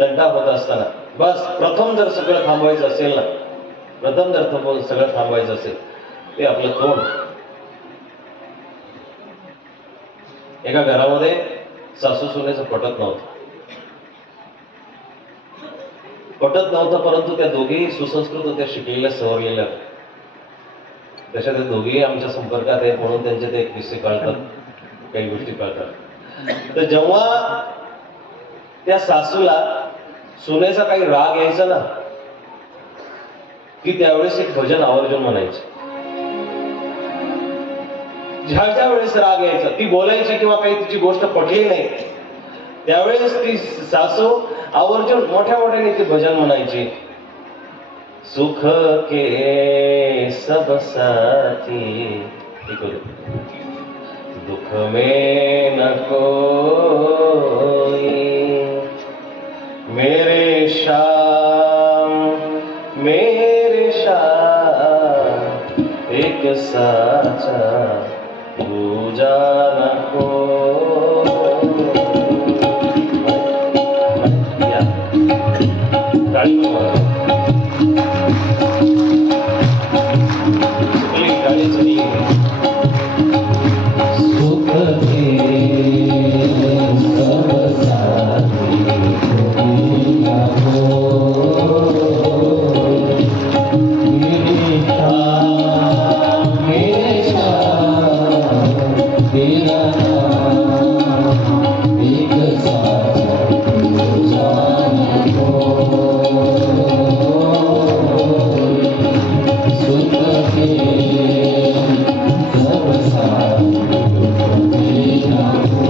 तंटा होत असताना, बस प्रथम जर सगळं थांबवायचं असेल ना, प्रथम जर सगळं थांबवायचं असेल, ते आपलं तोंड. एका घरामध्ये सासू सुनेचं पटत नव्हतं. पटत नव्हतं, परंतु त्या दोघेही सुसंस्कृत होत्या, शिकलेल्या सवरलेल्या. तशा त्या दोघेही आमच्या संपर्कात आहेत म्हणून त्यांचे ते किस्से कळतात, काही गोष्टी कळतात. तर जेव्हा त्या सासूला सुनेचा काही राग यायचा ना, की त्यावेळेस एक भजन आवर्जून म्हणायचे. ज्या वेळेस राग यायचा, ती बोलायची किंवा काही तिची गोष्ट पटली नाही, त्यावेळेस ती सासू आवर्जून मोठ्या मोठ्याने ते भजन म्हणायची. सुख के सब साथी दुख में न कोई, मेरे श्याम एक साचा दूजा न सुख के सब साथी दुनिया को, मेरे श्याम तेरा नाम एक साचा दूजा न कोई, सुख के सब साथी दुनिया को,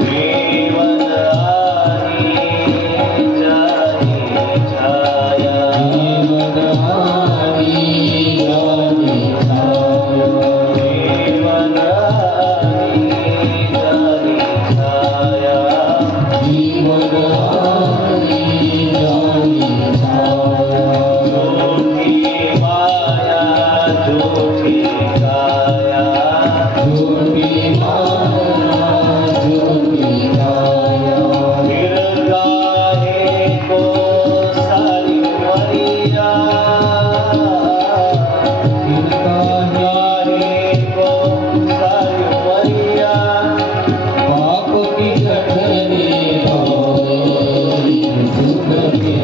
जीवन आई जाई छाया, जीवन आई जानी छाया, जीवन आई जाई छाया, जीवन आई जानी छाया, झूठी माया झूठी काया, झूठी माया झूठी काया, फिर गाहे को सारी मरिया, गाहे को सारी मरिया, पाप की गठरी होए, सुख के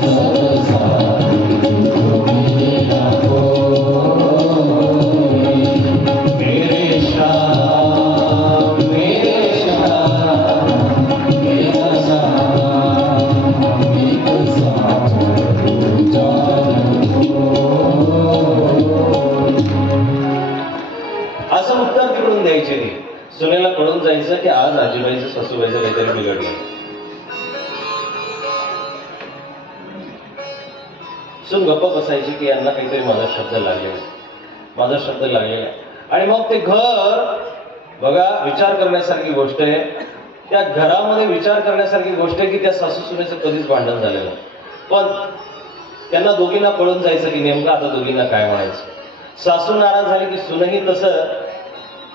सब साथी दुनिया को, मेरे श्याम मेरा नाम एक साचा दूजा न कोई. असं उत्तर तिकडून द्यायचे नाही. सुनेला कळून जायचं की आज आजीबाईचं सासूबाईचं काहीतरी बिघडलं. सुन गप्प बसायची की यांना काहीतरी माझा शब्द लागलेला आहे. आणि मग ते घर बघा, विचार करण्यासारखी गोष्ट आहे. त्या घरामध्ये विचार करण्यासारखी गोष्ट आहे की त्या सासू सुनेचं कधीच भांडण झालेलं नाही. पण त्यांना दोघींना कळून जायचं की नेमकं आता दोघींना काय म्हणायचं. सासू नाराज झाली की सुनही तसं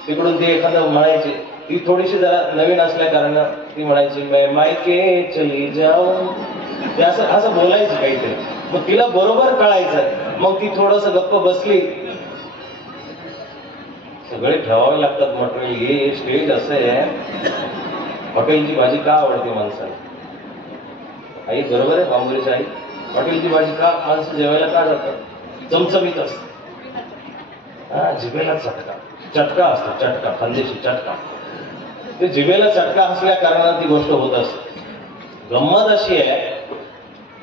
तिकडून ती एखादं म्हणायची. ती थोडीशी जरा नवीन असल्या कारणानं ती म्हणायची मैं मायके चली जाऊं, ते असं असं बोलायचं काहीतरी. मग तिला बरोबर कळायचं. मग ती थोडस गप्प बसली. सगळे ठेवावे लागतात मटेरियल. हे स्टेज असं आहे. हॉटेलची भाजी का आवडते माणसाला? आई बरोबर आहे, बांबुरीची आई. हॉटेलची भाजी का माणसं जेवायला का जातात? चमचमीत असते. हा, जिभेला चटका असतो, चटका, खानदेशी चटका. ते जिभेला चटका असल्या कारणाने ती गोष्ट होत असते. गंमत अशी आहे.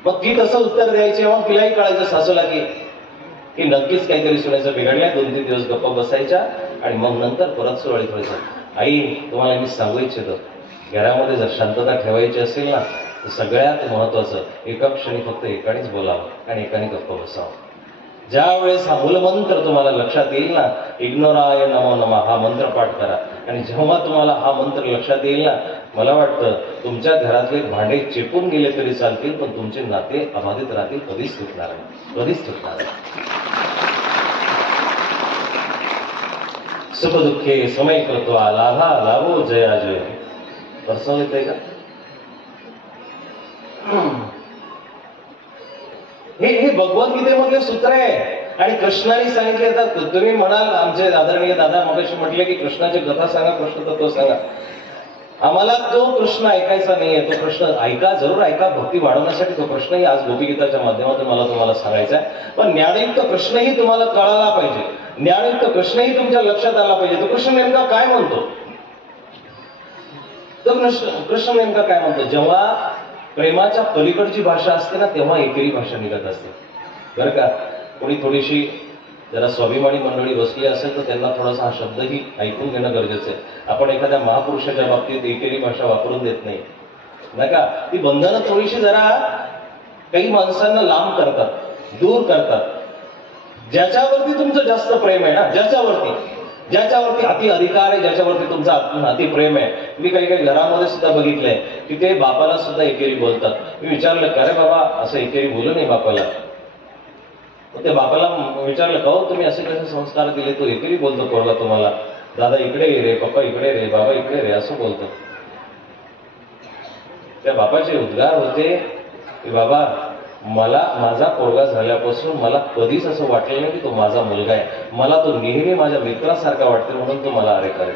मग ती तसं उत्तर द्यायची. मग तिलाही कळायचं सासूला की नक्कीच काहीतरी सुनायचं बिघडलंय. 2-3 दिवस गप्प बसायच्या आणि मग नंतर परत सुरळीत व्हायचं. आई, तुम्हाला मी सांगू इच्छितो, घरामध्ये जर शांतता ठेवायची असेल ना, तर सगळ्यात महत्वाचं एका क्षणी फक्त एकानेच बोलावं आणि एकाने गप्प बसावं. ज्या वेळेस हा मूलमंत्र तुम्हाला लक्षात येईल ना, इग्नोराय नमो नमः, हा मंत्र पाठ करा. आणि जेव्हा तुम्हाला हा मंत्र लक्षात येईल ना, मला वाटतं तुमच्या घरातले भांडे चेपून गेले तरी चालतील, पण तुमचे नाते अबाधित राहतील. कधीच तुटणार नाही. सुख दुःखे समय कृत्वा लाभा लाभो जया जय. प्रसंग येते का? हे भगवद्गीतेमधले सूत्र आहे. आणि कृष्णाने सांगितले तर तुम्ही म्हणाल, आमचे आदरणीय दादा मगाशी म्हटले की कृष्णाची कथा सांगा, कृष्ण तत्व सांगा. आम्हाला तो प्रश्न ऐकायचा नाहीये. तो प्रश्न ऐका, जरूर ऐका, भक्ती वाढवण्यासाठी तो प्रश्नही आज गोपीगीताच्या माध्यमातून मला तुम्हाला सांगायचा आहे. पण ज्ञानयुक्त प्रश्नही तुम्हाला कळायला पाहिजे, ज्ञानयुक्त प्रश्नही तुमच्या लक्षात आला पाहिजे. तो प्रश्न नेमका काय म्हणतो, तो प्रश्न नेमका काय म्हणतो? जेव्हा प्रेमाच्या पलीकडची भाषा असते ना, तेव्हा एकेरी भाषा निघत असते. बरं का, कोणी थोडीशी जरा स्वाभिमानी मंडळी बसली असेल तर त्यांना थोडासा हा शब्दही ऐकून घेणं गरजेचं आहे. आपण एखाद्या महापुरुषाच्या बाबतीत एकेरी भाषा वापरून देत नाही, नाही का? ती बंधनं थोडीशी जरा काही माणसांना लांब करतात, दूर करतात. ज्याच्यावरती तुमचं जास्त प्रेम आहे ना, ज्याच्यावरती अति अधिकार आहे, ज्याच्यावरती तुमचा अति प्रेम आहे. मी काही काही घरामध्ये सुद्धा बघितलंय की ते बापाला सुद्धा एकेरी बोलतात. मी विचारलं, का रे बाबा असं एकेरी बोलू नये बापाला. ते बापाला विचारलं, का हो तुम्ही असे कसे संस्कार दिले, तो एकेरी बोलतो पोरगा तुम्हाला. दादा इकडे ये रे, पप्पा इकडे रे, बाबा इकडे रे, असं बोलतो. त्या बापाचे उद्गार होते की बाबा, मला माझा पोरगा झाल्यापासून मला कधीच असं वाटलं नाही की तो माझा मुलगा आहे. मला तो नेहमी माझ्या मित्रासारखा वाटतो, म्हणून तो मला अरे करे.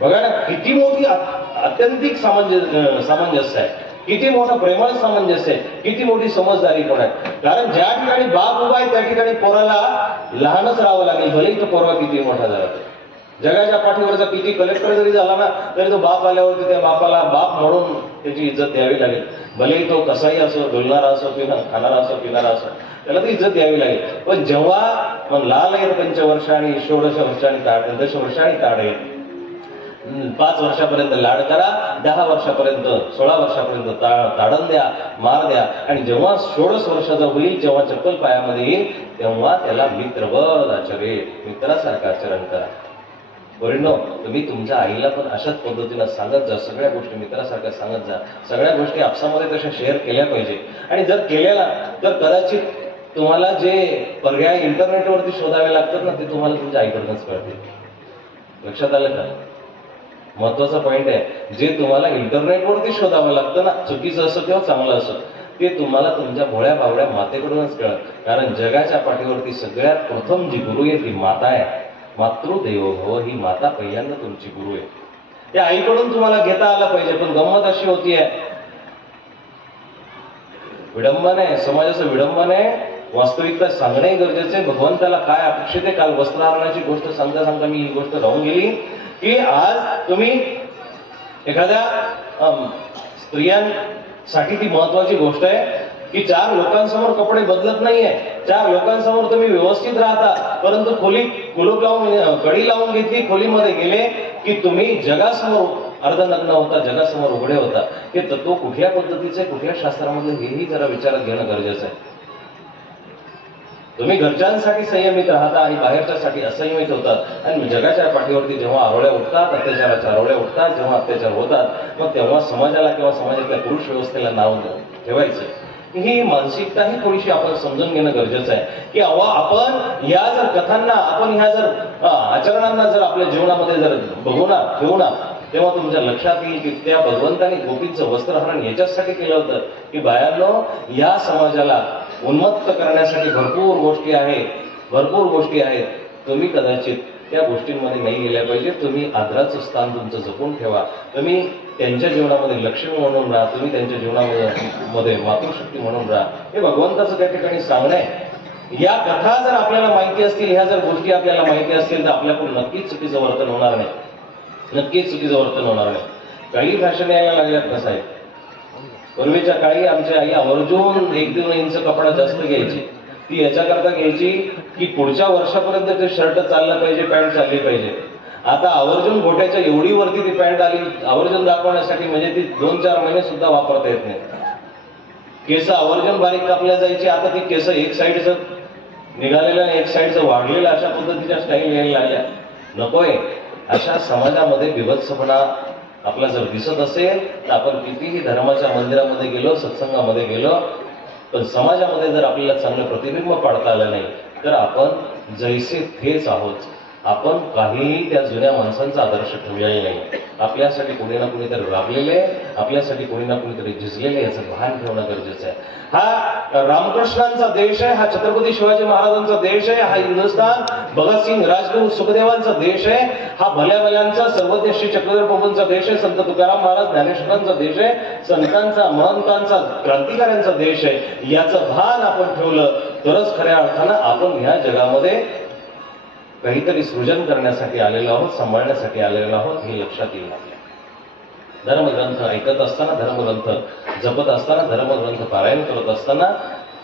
बघा ना, किती मोठी अत्यंतिक सामंजस्य आहे, किती मोठं प्रेमळ सामंजस्य आहे, किती मोठी समजदारी पण आहे. कारण ज्या ठिकाणी बाप उभा आहे त्या ठिकाणी पोराला लहानच राहावं लागेल, भलेही तो पोरगा किती मोठा झाला. जगाच्या पाठीवरचा किती कलेक्टर जरी झाला ना, तरी तो बाप आल्यावरती त्या बापाला बाप म्हणून त्याची इज्जत द्यावी लागेल. भलेही तो कसाही असो, डोलणारा असो, खाणारा असो, पिणारा असो, त्याला ती इज्जत द्यावी लागेल. पण जेव्हा लाल आहेत पंचवर्षांनी, षोडश वर्षांनी, दशवर्षांनी ताडे, 5 वर्षापर्यंत लाड करा, 10 वर्षापर्यंत, 16 वर्षापर्यंत ताडण द्या, मार द्या. आणि जेव्हा 16 वर्षाचा होईल, जेव्हा चप्पल पायामध्ये येईल, तेव्हा त्याला मित्रवत आचरे, मित्रासारखं आचरण करा. परिणो, तुम्ही तुमच्या आईला पण अशाच पद्धतीनं सांगत जा, सगळ्या गोष्टी मित्रासारख्या सांगत जा. सगळ्या गोष्टी आपसामध्ये तशा शेअर केल्या पाहिजे. आणि जर केलेला तर कदाचित तुम्हाला जे पर्याय इंटरनेटवरती शोधावे लागतात ना, ते तुम्हाला तुमच्या आईकडूनच कळतील. लक्षात आलं का? महत्वाचा पॉइंट आहे. जे तुम्हाला इंटरनेटवरती शोधावं लागतं ना, चुकीचं असो किंवा चांगलं असो, ते तुम्हाला तुमच्या भोळ्या बावड्या मातेकडूनच कळत. कारण जगाच्या पाठीवरती सगळ्यात प्रथम जी गुरु आहे ती माता आहे. मातृदेवो भव, ही माता पहिल्यांदा तुमची गुरु आहे. त्या आईकडून तुम्हाला घेता आलं पाहिजे. पण गंमत अशी होतीये, विडंबन आहे, समाजाचं विडंबन आहे. वास्तविकता सांगणे गरजेचे. भगवंताला काय अपेक्षित आहे? काल वस्त्रहरणाची गोष्ट सांगता सांगता मी ही गोष्ट राहून गेली की आज तुम्ही एखाद्या स्त्रियांसाठी ती महत्वाची गोष्ट आहे की 4 लोकांसमोर कपडे बदलत नाहीये. 4 लोकांसमोर तुम्ही व्यवस्थित राहता, परंतु खोलीत कुलूप लावून, कडी लावून घेतली, खोलीमध्ये गेले की तुम्ही जगासमोर अर्धनग्न होता, जगासमोर उघडे होता. हे तत्व कुठल्या पद्धतीचे, कुठल्या शास्त्रामध्ये, हेही जरा विचारात घेणं गरजेचं आहे. तुम्ही घरच्यांसाठी संयमित राहता आणि बाहेरच्यासाठी असंयमित होतात. आणि जगाच्या पाठीवरती जेव्हा आरोळ्या उठतात, अत्याचाराच्या आरोळ्या उठतात, जेव्हा अत्याचार होतात, मग तेव्हा समाजाला किंवा समाजातल्या पुरुष व्यवस्थेला नाव ठेवायचं. ही मानसिकताही थोडीशी आपण समजून घेणं गरजेचं आहे की आपण या जर कथांना, आपण ह्या जर आचरणांना जर आपल्या जीवनामध्ये जर बघू ना, ठेवू ना, तेव्हा तुमच्या लक्षात येईल की त्या भगवंताने गोपींचं वस्त्रहरण याच्यासाठी केलं होतं की बायांनो, या समाजाला उन्मत्त करण्यासाठी भरपूर गोष्टी आहेत. तुम्ही कदाचित त्या गोष्टींमध्ये नाही गेल्या पाहिजे. तुम्ही आदराचं स्थान तुमचं जपून ठेवा. तुम्ही त्यांच्या जीवनामध्ये लक्ष्मी म्हणून राहा, तुम्ही त्यांच्या जीवनामध्ये मातृशक्ती म्हणून राहा. हे भगवंताचं त्या ठिकाणी सांगणं आहे. या कथा जर आपल्याला माहिती असतील, ह्या जर गोष्टी आपल्याला माहिती असतील, तर आपल्याकडून नक्कीच चुकीचं वर्तन होणार नाही, नक्कीच चुकीचं वर्तन होणार नाही. काही फॅशन यायला लागल्यात कसं आहे. पूर्वीच्या काळी आमची आई आवर्जून 1-2 इंच कपडा जास्त घ्यायची. ती याच्याकरता घ्यायची की पुढच्या वर्षापर्यंत ते शर्ट चाललं पाहिजे, पॅन्ट चालली पाहिजे. आता आवर्जून घोट्याच्या एवढी वरती ती पॅन्ट आली आवर्जून दाखवण्यासाठी, म्हणजे ती 2-4 महिने सुद्धा वापरता येत नाही. केस आवर्जून बारीक कापल्या जायची, आता ती केस एक साईडचं निघालेलं आणि एक साईडचं वाढलेलं, अशा पद्धतीच्या स्टाईल यायला लागल्या. नकोय. अशा समाजामध्ये बिभत्सपणा आपला जर दिसत असेल तर आपण कितीही धर्माच्या मंदिरामध्ये गेलो, सत्संगामध्ये गेलो, पण समाजामध्ये जर आपल्याला चांगलं प्रतिबिंब पाडता आलं नाही तर आपण जैसे थेच आहोत. आपण काहीही त्या जुन्या माणसांचा आदर्श ठेवलेला नाही. आपल्यासाठी कोणी ना कोणीतरी राबलेले, आपल्यासाठी कोणी ना कोणीतरी झिजलेले, याचं भान ठेवणं गरजेचं आहे. हा रामकृष्णांचा देश आहे, हा छत्रपती शिवाजी महाराजांचा देश आहे, हा हिंदुस्थान भगतसिंग राजगुरू सुखदेवांचा देश आहे, हा भल्या भल्यांचा सर्वज्ञ श्री चक्रधर प्रभूंचा देश आहे, संत तुकाराम महाराज ज्ञानेश्वरांचा देश आहे, संतांचा महंतांचा क्रांतिकाऱ्यांचा देश आहे. याचं भान आपण ठेवलं तरच खऱ्या अर्थानं आपण ह्या जगामध्ये काहीतरी सृजन करण्यासाठी आलेलो आहोत, सांभाळण्यासाठी आलेलो आहोत, हे लक्षात येईल आपल्या. धर्मग्रंथ ऐकत असताना, धर्मग्रंथ जपत असताना, धर्मग्रंथ पारायण करत असताना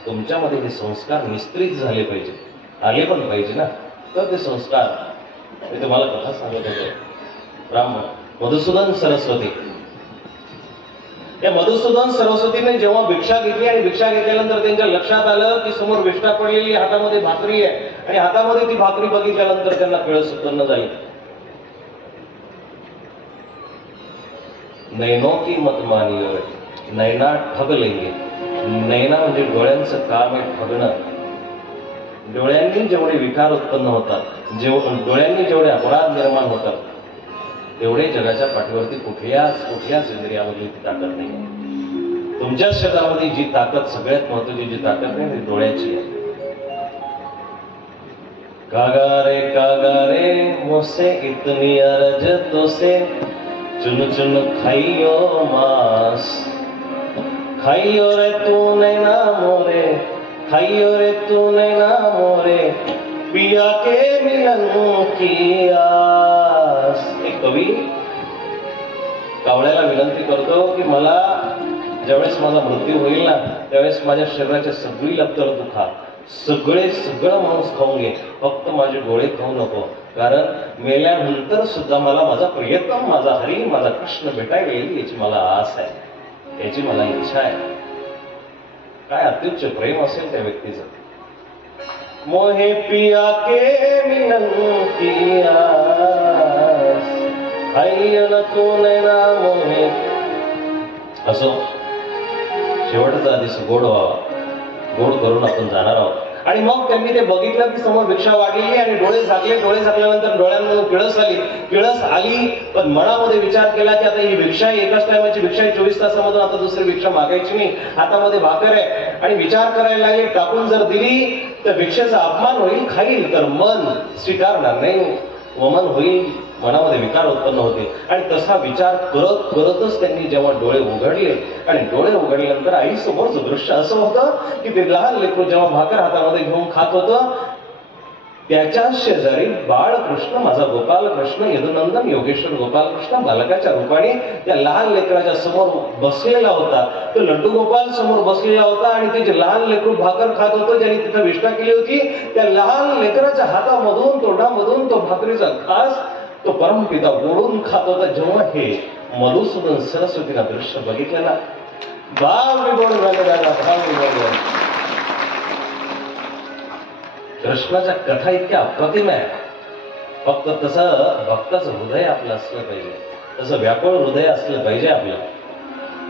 तुमच्यामध्ये हे संस्कार निस्त्रित झाले पाहिजे, आले पण पाहिजे ना. तर ते संस्कार मी तुम्हाला कथा सांगत होतो. ब्राह्मण मधुसूदन सरस्वती, या मधुसूदन सरस्वतीने जेव्हा भिक्षा घेतली आणि भिक्षा घेतल्यानंतर त्यांच्या लक्षात आलं की समोर विष्ठा पडलेली, हातामध्ये भाकरी आहे आणि हातामध्ये ती भाकरी बघितल्यानंतर त्यांना कळस उत्पन्न झाली. नैनो की मत मानियो, नैना ठग लेंगे. नैना म्हणजे डोळ्यांचं काम आहे ठगणं. डोळ्यांनी जेवढे विकार उत्पन्न होतात, डोळ्यांनी जेवढे अपराध निर्माण होतात, तेवढे जगाच्या पाठीवरती कुठल्याच इंद्रियामधली ती ताकद नाही. तुमच्या शरीरामध्ये जी ताकद, सगळ्यात महत्वाची जी ताकद आहे, ती डोळ्याची आहे. कागारे मोसे इतनी अरज तोसे, चुन चुन खाइयो मांस, खाइयो रे तू नैना मोरे, खाइयो रे तू नैना मोरे, पिया के मिलन की आस. एक कवी कावळ्याला विनंती करतो की मला ज्यावेळेस माझा मृत्यू होईल ना, त्यावेळेस माझ्या शरीराच्या सगळी लपतर तू खा, सगळं मांस खाऊन घे, फक्त माझे डोळे खाऊ नको. कारण मेल्यानंतर सुद्धा मला माझा प्रियतम, माझा हरी, माझा कृष्ण भेटायला येईल याची मला आस आहे, याची मला इच्छा आहे. काय अत्युच्च प्रेम असेल त्या व्यक्तीचं. मोहे पिया के मिलन की आस, खाइयन तू नैना मोहे. असो, शेवटचा दिवस गोड व्हावा, गोड करून आपण जाणार आहोत. आणि मग त्यांनी ते बघितलं की समोर भिक्षा वाढलेली आणि डोळे झाकल्यानंतर डोळ्यांमधून किळस आली. पण मनामध्ये विचार केला की आता ही भिक्षा एकाच टायमाची भिक्षा, 24 तासामधून आता दुसरी भिक्षा मागायची नाही, हातामध्ये भाकर आहे. आणि विचार करायला लागले, टाकून जर दिली तर भिक्षेचा अपमान होईल, खाईल तर मन स्वीकारणार नाही, वमन होईल, मनामध्ये विकार उत्पन्न होते. आणि तसा विचार करतच त्यांनी जेव्हा डोळे उघडले आणि डोळे उघडल्यानंतर आईसमोरचं दृश्य असं होतं की ते लहान लेकरू जेव्हा भाकर हातामध्ये घेऊन खात होतं, त्याच्या शेजारी बाळकृष्ण, माझा गोपालकृष्ण, यदुनंदन योगेश्वर गोपालकृष्ण बालकाच्या रूपाने त्या लहान लेकराच्या समोर बसलेला होता. तो लड्डू गोपाल समोर बसलेला होता आणि ते जे लहान लेकरू भाकर खात होतं, ज्यांनी तिथं विष्ठा केली होती, त्या लहान लेकराच्या हातामधून, तोंडामधून तो भाकरीचा घास तो परमपिता ओढून खात होता. जेव्हा हे मधुसूदन सरस्वतीला दृश्य बघितलं ना, भाव विभोर झाले, भाव विभोर झाले. कृष्णाच्या कथा इतक्या अप्रतिम आहे. फक्त तसं भक्ताचं हृदय आपलं असलं पाहिजे, तसं व्याकुळ हृदय असलं पाहिजे आपलं.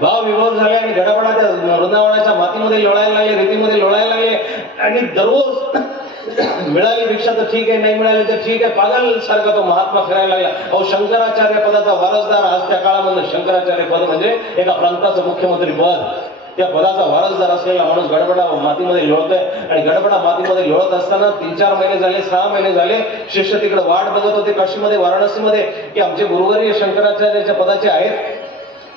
भाव विभोर झाले आणि गडबडा त्या वृंदावनाच्या मातीमध्ये लोळायला लागले, रेतीमध्ये लोळायला लागले. आणि दररोज मिळाली भिक्षा तर ठीक आहे, नाही मिळाली तर ठीक आहे, पागल सारखा तो महात्मा फिरायला लागला. अहो, शंकराचार्य पदाचा वारसदार आज त्या काळामध्ये, शंकराचार्य पद म्हणजे एका प्रांताचं मुख्यमंत्री पद, त्या पदाचा वारसदार असलेला माणूस गडबडा मातीमध्ये लोळतोय. आणि गडबडा मातीमध्ये लोळत असताना 3-4 महिने झाले, 6 महिने झाले, शिष्य तिकडे वाट बघत होते काशीमध्ये, वाराणसीमध्ये, की आमचे गुरुवर्य शंकराचार्याच्या पदाचे आहेत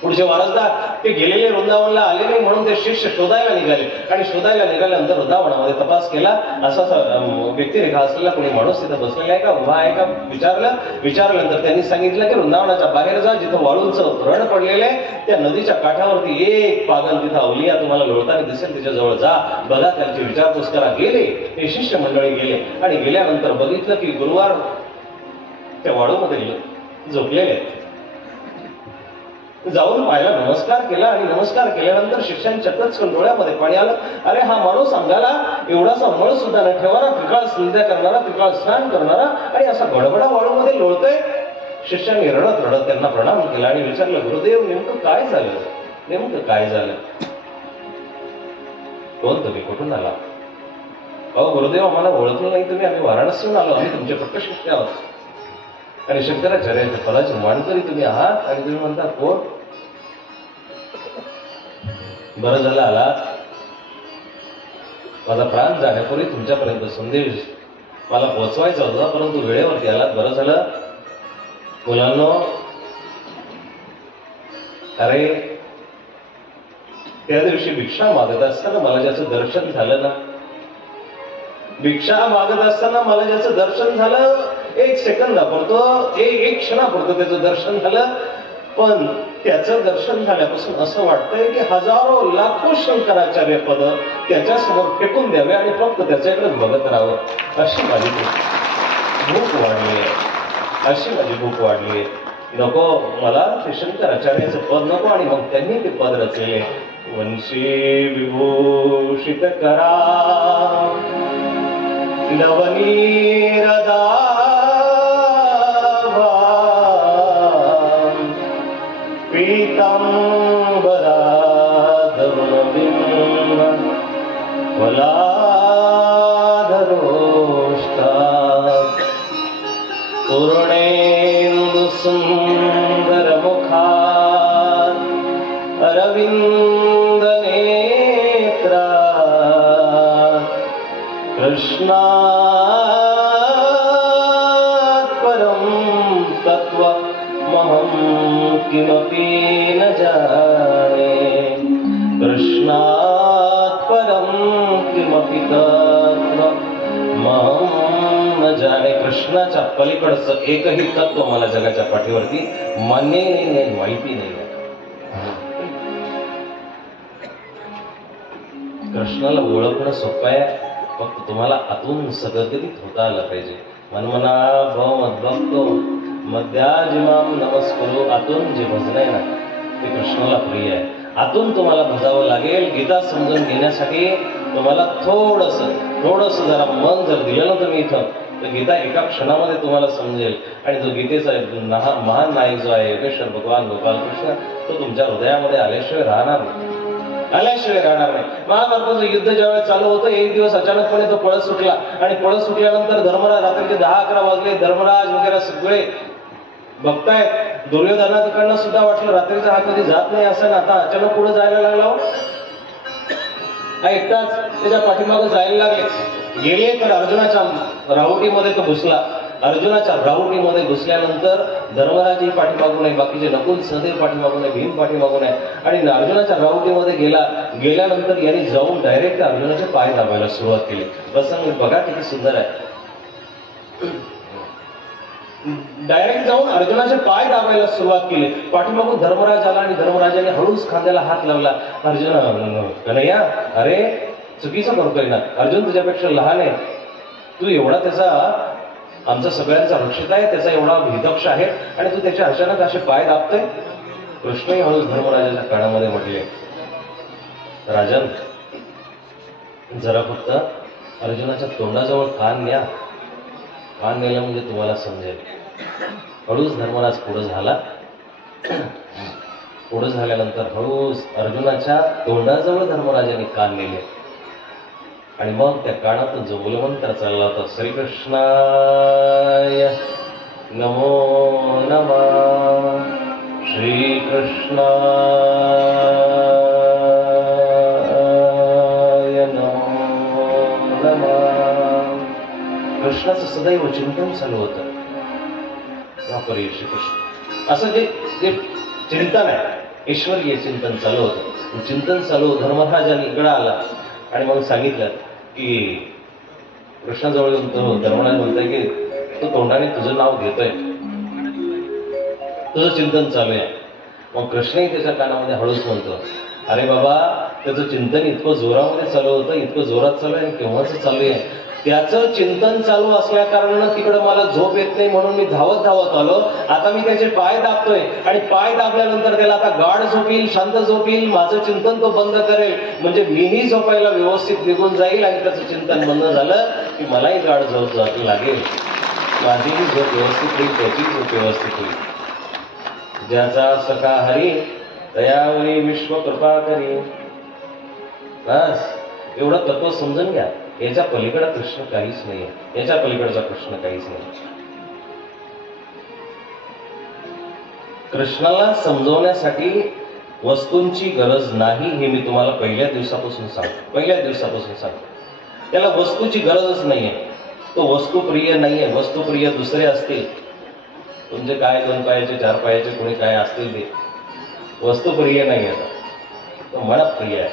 पुढचे वारसदार. ते गेलेले वृंदावनला आले नाही म्हणून ते शिष्य शोधायला निघाले. आणि शोधायला निघाल्यानंतर वृंदावनामध्ये तपास केला. असा व्यक्तिरेखा असलेला कोणी माणूस तिथं बसलेला आहे का, उभा आहे का विचारल्यानंतर त्यांनी सांगितलं की वृंदावनाच्या बाहेर जा, जिथं वाळूंचं रण पडलेलं आहे, त्या नदीच्या काठावरती एक पागल तिथं अवलिया तुम्हाला लोळताना दिसेल, तिच्या जवळ जा, बघा, त्यांची विचारपूस करा. गेले हे शिष्य मंडळी, गेले आणि गेल्यानंतर बघितलं की गुरुवार त्या वाळूमध्ये झोपलेले आहेत. जाऊन पाहिला, नमस्कार केला आणि नमस्कार केल्यानंतर शिष्यांच्या चक्कच डोळ्यामध्ये पाणी आलं. अरे, हा माणूस अंगाला एवढासा मळ सुद्धा न ठेवणारा, त्रिकाळ संध्या करणारा, त्रिकाळ स्नान करणारा आणि असा गडबडा वाळूमध्ये लोळतोय. शिष्यांनी रडत रडत त्यांना प्रणाम केला आणि विचारलं, गुरुदेव, नेमकं काय झालं? कोण तुम्ही, कुठून आला? अहो गुरुदेव, आम्हाला ओळखलं नाही तुम्ही, आम्ही वाराणसीहून आलो, आम्ही तुमचे पट्ट शिष्य आहोत. आणि शंकराचार्याच्या पदाचे मानकरी तुम्ही आहात आणि तुम्ही म्हणता कोण? बरं झालं आलात. माझा प्राण जाण्यापूर्वी तुमच्यापर्यंत संदेश मला पोहोचवायचा होता, परंतु वेळेवरती आलात. बरं झालं. मुलांनो, अरे त्या दिवशी भिक्षा मागत असताना मला ज्याचं दर्शन झालं ना, भिक्षा मागत असताना मला ज्याचं दर्शन झालं, एक सेकंदापुरतं, एक क्षणापुरतं त्याचं दर्शन झालं, पण त्याचं दर्शन झाल्यापासून असं वाटतंय की हजारो लाखो शंकराचार्य पद त्याच्यासमोर फेकून द्यावे आणि फक्त त्याच्याकडे बघत राहावं. अशी माझी भूक वाढली आहे, अशी माझी भूक वाढली आहे. नको मला ते शंकराचार्याचं पद नको. आणि मग त्यांनी ते पद रचले. वंशी विभूषित करा नवनीर पीतांबरा धवनबिंब फलाधरोष्टात् पूर्णेन्दु सुंदर मुखात् अरविंद नेत्रात् कृष्णात् परं तत्त्वमहं किमपि न जाने. कृष्णात् परं किमपि तत्त्वमहं न जाने. कृष्णाच्या पलीकडचं एकही तत्व मला जगाच्या पाठीवरती मान्य नाही, माहिती नाही. कृष्णाला ओळखणं सोपं आहे, फक्त तुम्हाला आतून सगळगतीत होता आलं पाहिजे. मनमना भव मद्भक्तो मध्याजिमाम नमस्कुरु. आतून जे भजन आहे ना ते कृष्णाला प्रिय आहे. आतून तुम्हाला भजावं लागेल. गीता समजून घेण्यासाठी तुम्हाला थोडस जरा मन जर दिलं ना तुम्ही इथं, तर गीता एका क्षणामध्ये तुम्हाला समजेल. आणि जो गीतेचा महान नायक जो आहे योगेश्वर भगवान गोपालकृष्ण, तो तुमच्या हृदयामध्ये आल्याशिवाय राहणार नाही. महाभारताचं युद्ध ज्यावेळेस चालू होतं, एक दिवस अचानकपणे तो पळत सुटला. आणि पळत सुटल्यानंतर धर्मराज, रात्रीचे 10-11 वाजले, धर्मराज वगैरे सगळे बघतायत. दुर्योधनाकडनं सुद्धा वाटलं रात्रीचा हा कधी जात नाही असं ना, आता अचानक पुढे जायला लागला. हा एकटाच त्याच्या पाठीमागं जायला लागले. गेले तर अर्जुनाच्या राहुटीमध्ये तो घुसला. अर्जुनाच्या राहुटीमध्ये घुसल्यानंतर धर्मराजही पाठीमागून आहे, बाकीचे नकुल सहदेव पाठीमागून आहे, भीम पाठीमागून आहे. आणि अर्जुनाच्या राहुटीमध्ये गेल्यानंतर यांनी जाऊन डायरेक्ट अर्जुनाचे पाय दाबायला सुरुवात केली. प्रसंग बघा किती सुंदर आहे. डायरेक्ट जाऊन अर्जुनाचे पाय दाबायला सुरुवात केली. पाठीमागून धर्मराज आला आणि धर्मराजाने हळूच खांद्याला हात लावला. अर्जुन, कन्हैया, अरे चुकीचं करतोय ना, अर्जुन तुझ्यापेक्षा लहान आहे, तू एवढा त्याचा आमचा सगळ्यांचा रक्षित आहे, त्याचा एवढा हितक्ष आहे, आणि तू त्याच्या अचानक असे पाय दाबतोय. कृष्णही हळूच धर्मराजाच्या कानामध्ये म्हटले, राजन, जरा फक्त अर्जुनाच्या तोंडाजवळ कान न्या. कान नेलं म्हणजे तुम्हाला समजेल. हळूच धर्मराज पुढे झाला. पुढे झाल्यानंतर हळूच अर्जुनाच्या तोंडाजवळ धर्मराजाने कान नेले. आणि मग त्या कानातून जो मूलमंत्र चालला होता, श्रीकृष्णाय नमो नमः, श्रीकृष्णाय नमो नमः. कृष्णाचं सदैव चिंतन चालू होतं. बापरे श्रीकृष्ण, असं जे चिंतन आहे, ईश्वरीय चिंतन चालू होतं. चिंतन चालू धर्मराजाने इकडं आला आणि मग सांगितलं की कृष्णाजवळ येऊन तो धर्मराज म्हणतोय की तो तोंडाने तुझं नाव घेतोय, तुझं चिंतन चालू आहे. मग कृष्णही त्याच्या कानामध्ये हळूच म्हणतो, अरे बाबा, त्याचं चिंतन इतकं जोरामध्ये चालू होतं, इतकं जोरात चालू आहे, आणि केव्हाच चालू आहे. त्याचं चिंतन चालू असल्या कारणानं तिकडं मला झोप येत नाही, म्हणून मी धावत आलो. आता मी त्याचे पाय दाबतोय, आणि पाय दाबल्यानंतर त्याला आता गाढ झोप येईल, शांत झोप येईल. माझं चिंतन तो बंद करेल, म्हणजे मीही झोपायला व्यवस्थित निघून जाईल. आणि त्याचं चिंतन बंद झालं की मलाही गाढ झोप लागेल, माझीही झोप व्यवस्थित होईल, त्याची झोप व्यवस्थित होईल. ज्याचा सखा हरी दयावरी विश्व कृपा करी. बस एवढं तत्व समजून घ्या. याच्या पलीकडे कृष्ण काहीच नाहीये, याच्या पलीकडचा कृष्ण काहीच नाही. कृष्णाला समजवण्यासाठी वस्तूंची गरज नाही हे मी तुम्हाला पहिल्या दिवसापासून सांगतो. त्याला वस्तूची गरजच नाहीये. तो वस्तुप्रिय नाहीये. वस्तुप्रिय दुसरे असतील, तुमचे काय 2 पायाचे 4 पायाचे कोणी काय असतील ते वस्तुप्रिय नाही आहे. तो मनप्रिय आहे,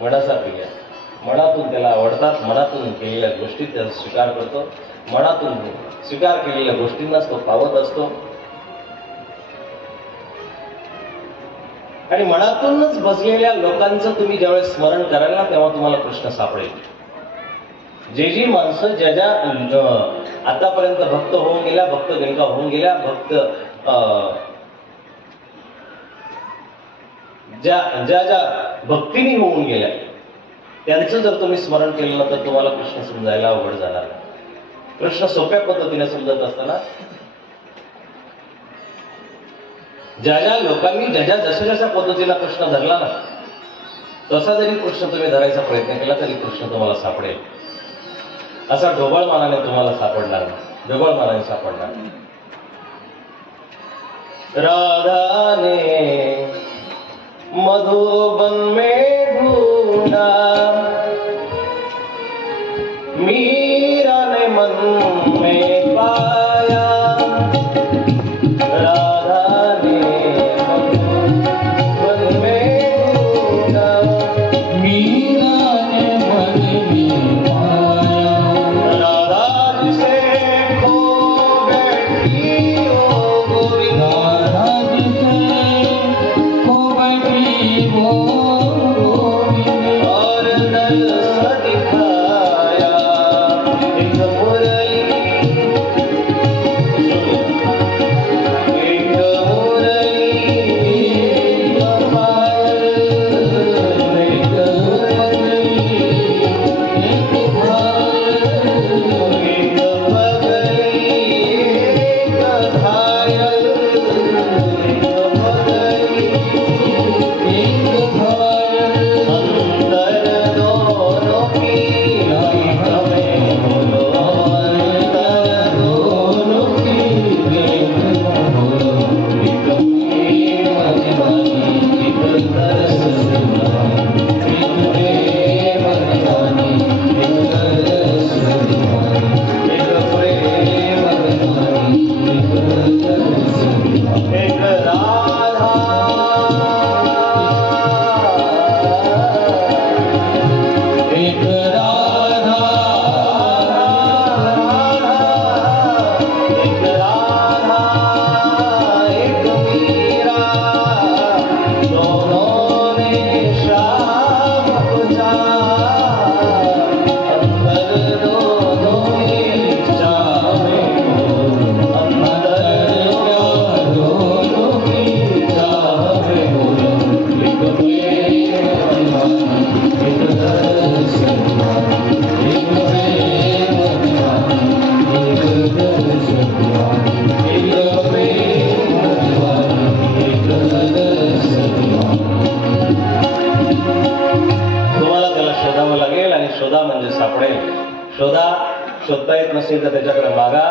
मनाचा प्रिय आहे. मनातून त्याला आवडतात, मनातून केलेल्या गोष्टी त्याचा स्वीकार करतो, मनातून स्वीकार केलेल्या गोष्टींनाच तो पावत असतो. आणि मनातूनच बसलेल्या लोकांचं तुम्ही ज्यावेळेस स्मरण कराल ना, तेव्हा तुम्हाला कृष्ण सापडेल. जी माणसं ज्या आतापर्यंत भक्त होऊन गेल्या, भक्त गणका होऊन गेल्या, भक्त ज्या भक्तीने होऊन गेल्या, त्यांचं जर तुम्ही स्मरण केलं ना तर तुम्हाला कृष्ण समजायला अवघड जाणार नाही. कृष्ण सोप्या पद्धतीने समजत असताना ज्या लोकांनी जशा पद्धतीला कृष्ण धरला ना, तसा जरी कृष्ण तुम्ही धरायचा प्रयत्न केला तरी कृष्ण तुम्हाला सापडेल. असा ढोबळमानाने तुम्हाला सापडणार नाही, ढोबळमानाने सापडणार नाही. राधा ने मधुबन में ढूंढा, मीरा ने मन में पाया. राधा ने मधुबन में ढूंढा, मीरा ने मन में पाया. राधा जिसे खो बैठी ओ गोविंद, राधा जिसे खो बैठी वो गोविंद. और दल दिखाया एक मुरली, एक मुरली कमाल, एक मुरली एक घायल, एक पगली एक घायल, एक पगली एक घायल. अंदर दोनों की हमें बोलो, अंदर दोनों की प्रेम बोलो. एक प्रेम दीवानी, एक तरस दीवानी, एक प्रेम दीवानी, एक तरस दीवानी. एक प्रेम दीवानी, एक तरस दीवानी. एक राधा, एक राधा, एक राधा, एक मीरा, दोनों ने श्याम पूजा. अंदर दोनों की चाहे बोलो, अंदर दोनों की चाहे बोलो. एक प्रेम दीवानी, एक तरस दीवानी. एक प्रेम दीवानी, एक तरस दीवानी. एक प्रेम दीवानी, एक तरस दीवानी. तुम्हाला त्याला शोधावं लागेल आणि शोधा म्हणजे सापडेल. शोधता येत नसेल तर त्याच्याकडे मागा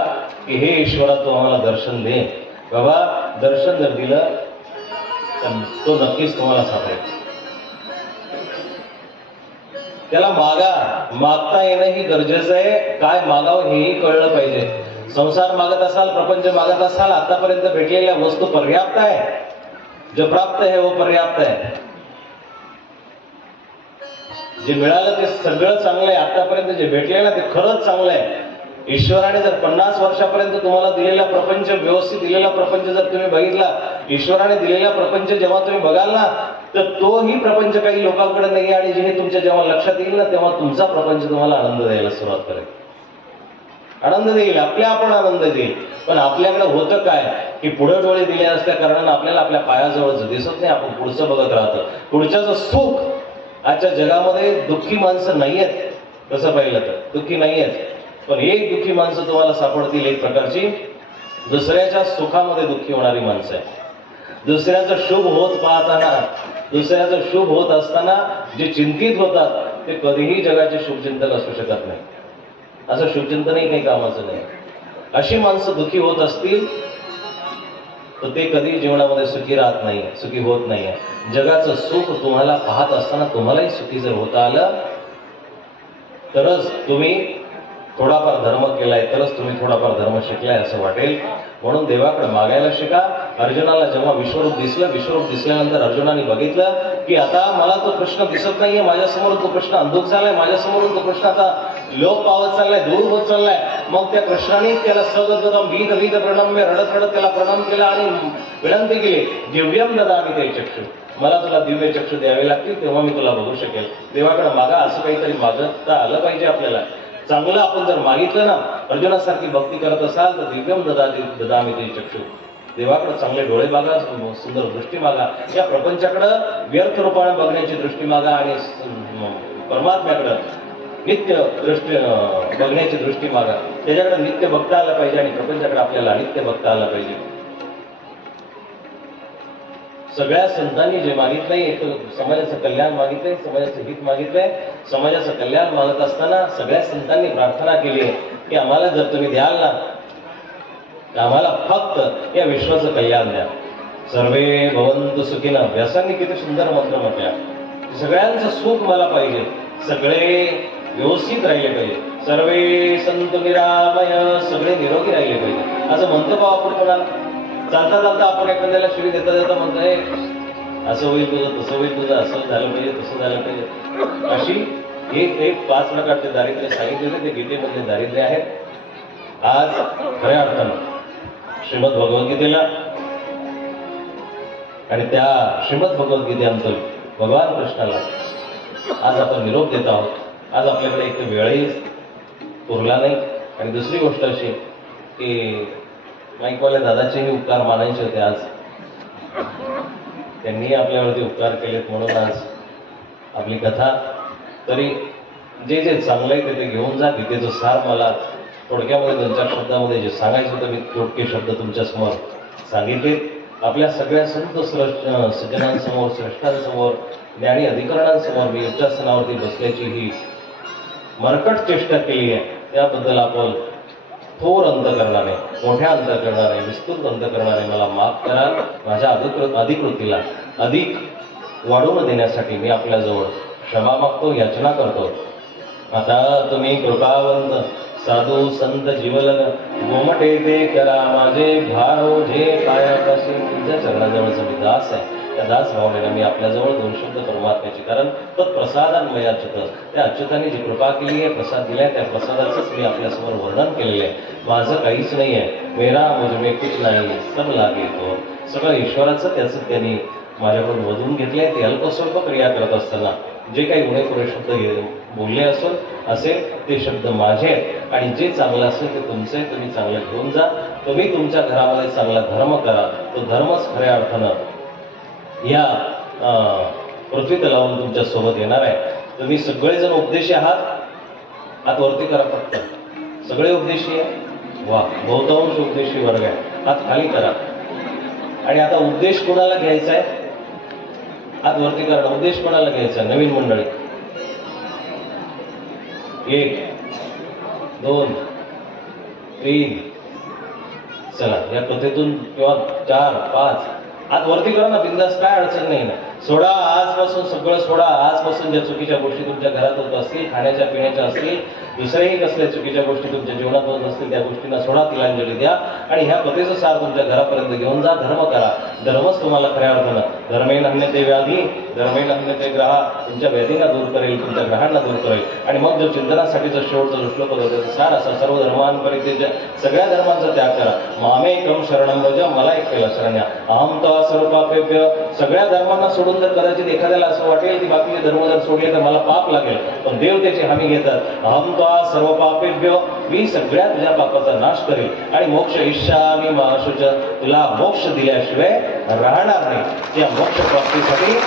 की हे ईश्वरा तू आम्हाला दर्शन दे. बाबा दर्शन जर दिलं तर तो नक्कीच तुम्हाला सापडेल. त्याला मागता येणं ही गरजेचं आहे. काय मागावं हेही कळलं पाहिजे. संसार मागत असाल, प्रपंच मागत असाल, आतापर्यंत भेटलेल्या वस्तू पर्याप्त आहे. जो प्राप्त है वो पर्याप्त है. जे मिळालं ते सगळं चांगलं आहे. आतापर्यंत जे भेटले ना ते खरंच चांगलं आहे. ईश्वराने जर 50 वर्षापर्यंत तुम्हाला दिलेला प्रपंच, व्यवस्थित दिलेला प्रपंच जर तुम्ही बघितला, ईश्वराने दिलेला प्रपंच जेव्हा तुम्ही बघाल ना तर तोही प्रपंच काही लोकांकडे नाही. आणि जे तुमच्या जेव्हा लक्षात येईल ना तेव्हा तुमचा प्रपंच तुम्हाला आनंद द्यायला सुरुवात करेल. आनंद देईल, आपण आनंद देईल. पण आपल्याकडे होतं काय की पुढे डोळे दिले असल्या कारणानं आपल्याला आपल्या पायाजवळच दिसत नाही. आपण पुढचं बघत राहतो. पुढच्याचं सुख आजच्या जगामध्ये दुःखी माणसं नाहीयेत. तसं पाहिलं तर दुःखी नाहीयेत. पण एक दुःखी माणसं तुम्हाला सापडतील, एक प्रकारची दुसऱ्याच्या सुखामध्ये दुःखी होणारी माणसं आहे. दुसऱ्याचं शुभ होत पाहताना, दुसऱ्याचं शुभ होत असताना जे चिंतित होतात ते कधीही जगाचे शुभचिंतक असू शकत नाही. असं शुभचिंतनही काही कामाचं नाही. अशी माणसं दुःखी होत असतील तर ते कधी जीवनामध्ये सुखी राहत नाही, सुखी होत नाहीये. जगाचं सुख तुम्हाला पाहत असताना तुम्हालाही सुखी जर होता आलं तरच तुम्ही थोडाफार धर्म केलाय, तरच तुम्ही थोडाफार धर्म शिकलाय असं वाटेल. म्हणून देवाकडे मागायला शिका. अर्जुनाला जेव्हा विश्वरूप दिसलं, विश्वरूप दिसल्यानंतर अर्जुनाने बघितलं की आता मला तो कृष्ण दिसत नाहीये, माझ्यासमोर तो कृष्ण अंधुक झालाय, माझ्यासमोरून तो कृष्ण आता लोप पावत चाललाय, दूर होत चाललाय. मग त्या कृष्णाने त्याला सगळं वीद वीद प्रणम्य रडत रडत त्याला प्रणाम केला आणि विनंती केली, दिव्यम ददामि ते चक्षु, मला तुला दिव्य चक्षु द्यावे लागतील तेव्हा मी तुला बघू शकेल. देवाकडे मागा, असं काहीतरी मागता आलं पाहिजे आपल्याला. चांगलं आपण जर मागितलं ना, अर्जुनासारखी भक्ती करत असाल तर दिव्यम ददामि ते चक्षु, देवाकडे चांगले डोळे मागा, सुंदर दृष्टी मागा. या प्रपंचाकडं व्यर्थ रूपाने बघण्याची दृष्टी मागा आणि परमात्म्याकडं नित्य दृष्टी बघण्याची दृष्टी मागा. त्याच्याकडे नित्य बघता आलं पाहिजे आणि प्रपंचाकडे आपल्याला नित्य बघता आलं पाहिजे. सगळ्या संतांनी जे मागितलंय, एक समाजाचं कल्याण मागितलंय, समाजाचं हित मागितलंय. समाजाचं कल्याण मागत असताना सगळ्या संतांनी प्रार्थना केली आहे की आम्हाला जर तुम्ही द्याल ना तर आम्हाला फक्त या विश्वाचं कल्याण द्या. सर्वे भवन्तु सुखिनः, व्यासांनी किती सुंदर मंत्र म्हटल्या. सगळ्यांचं सुख मला पाहिजे, सगळे व्यवस्थित राहिले पाहिजे, सर्वे संतु निरामय, सगळे निरोगी राहिले पाहिजे असं म्हणतो का आपण कोणाला? चालता चालता आपण एखाद्याला शिवी देता देता म्हणतोय असं होईल तुझं, तसं होईल तुझं, असं झालं पाहिजे, तसं झालं पाहिजे. अशी एक 5 प्रकारचे दारिद्र्य सांगितलेले ते गीतेमधले दारिद्र्य आहेत. आज खऱ्या अर्थानं श्रीमद भगवद्गीतेला आणि त्या श्रीमद भगवद्गीतेअंतर भगवान कृष्णाला आज आपण निरोप देत आहोत. आज आपल्याकडे एक वेळही पुरला नाही. आणि दुसरी गोष्ट अशी की माईकवाल्या दादाचेही उपकार मानायचे होते. आज त्यांनीही आपल्यावरती उपकार केलेत म्हणून आज आपली कथा, तरी जे जे चांगलं आहे ते घेऊन जा. गीतेचं सार मला थोडक्यामध्ये 2-4 शब्दामध्ये जे सांगायचं होतं मी थोडके शब्द तुमच्या समोर सांगितले. आपल्या सगळ्या संत सज्जनांसमोर, श्रेष्ठांसमोर, ज्ञानी अधिकरणांसमोर मी उच्चासनावरती बसल्याची ही मरकट चेष्टा केली आहे. त्याबद्दल आपण थोर अंतकरणाने, मोठ्या अंतकरणाने, विस्तृत अंतकरणाने मला माफ करा. माझ्या अधिकृतीला अधिक वाढवून देण्यासाठी मी आपल्याजवळ क्षमा मागतो, याचना करतो. आता तुम्ही कृपावंत साधू संत जीवलन गोमटे ते करा माझे भारो जे कायापाशी. तुमच्या चरणाजवळचा मी दास आहे. त्या दास भावनेला मी आपल्याजवळ 2 शब्द परमात्म्याची, कारण तत्प्रसादान्मय अच्युत, त्या अच्युताने जी कृपा केली आहे, प्रसाद दिलाय, त्या प्रसादाचंच मी आपल्यासमोर वर्णन केलेलं आहे. माझं काहीच नाही आहे. मेरा मुझमे कुछ नाही, सब लागे तो. सगळं ईश्वराचं, त्याचं त्यांनी माझ्याकडून वधून घेतलंय. ते अल्पस्वल्प क्रिया करत असताना जे काही उणेपुणे शब्द बोलले असेल ते शब्द माझे आहेत आणि जे चांगलं असेल ते तुमचं आहे. तुम्ही चांगलं घेऊन जा. तुम्ही तुमच्या घरामध्ये चांगला धर्म करा. तो धर्मच खऱ्या अर्थानं या पृथ्वी तलावून तुमच्या सोबत येणार आहे. तुम्ही सगळेजण उपदेशी आहात. हात वरती करा फक्त. सगळे उपदेशी आहे. वा, बहुतांश उपदेशी वर्ग आहे. हात खाली करा. आणि आता उपदेश कोणाला घ्यायचा आहे? हात वरती करा. उपदेश कोणाला घ्यायचा? नवीन मंडळी. 1 2 3 चला, या कथेतून किंवा 4 5 हात वरती करा ना, बिंदास, काय अडचण नाही ना. सोडा, आजपासून सगळं सोडा. आजपासून ज्या चुकीच्या गोष्टी तुमच्या घरात होत असतील, खाण्याच्या पिण्याच्या असतील, दुसऱ्याही कसल्या चुकीच्या गोष्टी तुमच्या जीवनात होत असतील, त्या गोष्टींना सोडा, तिलांजली द्या आणि ह्या कथेचं सार तुमच्या घरापर्यंत घेऊन जा. धर्म करा. धर्मच तुम्हाला खऱ्या अर्थानं धर्मेण हन्यते व्याधी, धर्मेण हन्यते ग्रहा, तुमच्या व्याधींना दूर करेल, तुमच्या ग्रहांना दूर करेल. आणि मग जो चिंतनासाठीचा शेवटचा जो श्लोक होता त्याचा सार असा, सर्व धर्मांपरित्यज्य, सगळ्या धर्मांचा त्याग करा. मामेकम शरणं व्रज, मला एकट्याला शरण या. अहम त्वा सर्व पापेभ्य, सगळ्या धर्मांना सोडून जर कदाचित एखाद्याला असं वाटेल की बाकीचे धर्म जर सोडले तर मला पाप लागेल, पण देव त्याची हमी घेतात. अहम त्वा सर्व पापेभ्य, मी सगळ्या तुझ्या पापाचा नाश करेल आणि मोक्ष इष्यामि मा शुच, तुला मोक्ष दिल्याशिवाय राहणार नाही. त्या मोक्ष प्राप्तीसाठी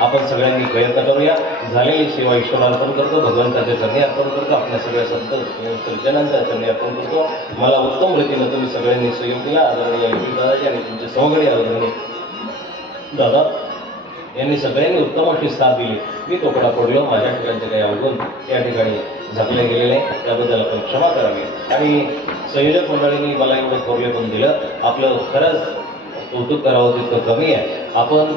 आपण सगळ्यांनी प्रयत्न करूया. झालेली सेवा ईश्वराला अर्पण करतो, भगवंताच्या चरणी अर्पण करतो, आपल्या सगळ्या संत सज्जनांच्या चरणी अर्पण करतो. मला उत्तम रीतीनं तुम्ही सगळ्यांनी सहयोग दिला. आदरणीय दादाजी आणि तुमचे सहकारी आदरणीय दादा यांनी सगळ्यांनी उत्तम अशी साथ दिली. मी तोकडा पडलो, माझ्या ठिकाणचे काही अवगुण या ठिकाणी झाकले गेलेले, त्याबद्दल आपण क्षमा करावी. आणि संयोजक मंडळींनी मला एवढं थोरलेपण दिलं, आपलं खरंच कौतुक करावं तितकं कमी आहे. आपण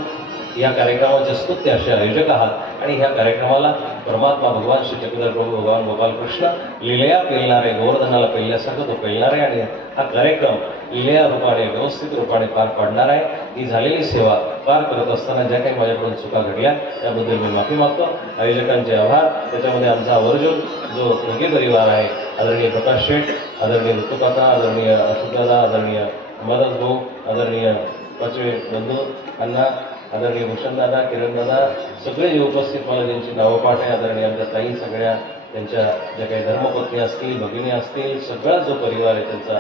या कार्यक्रमाचे स्तुत्य असे आयोजक आहात आणि ह्या कार्यक्रमाला परमात्मा भगवान श्री चक्रधर प्रभू भगवान गोपाल कृष्ण लीलया पेलणारे, गोवर्धनाला पेलल्यासारखं तो पेलणार आहे आणि हा कार्यक्रम लीलया रूपाने व्यवस्थित रूपाने पार पाडणार आहे. ही झालेली सेवा पार करत असताना ज्या काही माझ्याकडून चुका घडल्या त्याबद्दल मी माफी मागतो. आयोजकांचे आभार. त्याच्यामध्ये आमचा आवर्जून जो योगी परिवार आहे, आदरणीय प्रकाश शेठ, आदरणीय ऋतुकाका, आदरणीय अशोकदादा, आदरणीय मदत भाऊ, आदरणीय पाचवे बंधू अण्णा, आदरणीय भूषणदादा, किरणदादा, सगळे जे उपस्थित मला ज्यांची नावं पाठ आहे, आदरणीय आमच्या ताई सगळ्या, त्यांच्या ज्या काही धर्मपत्नी असतील, भगिनी असतील, सगळा जो परिवार आहे त्यांचा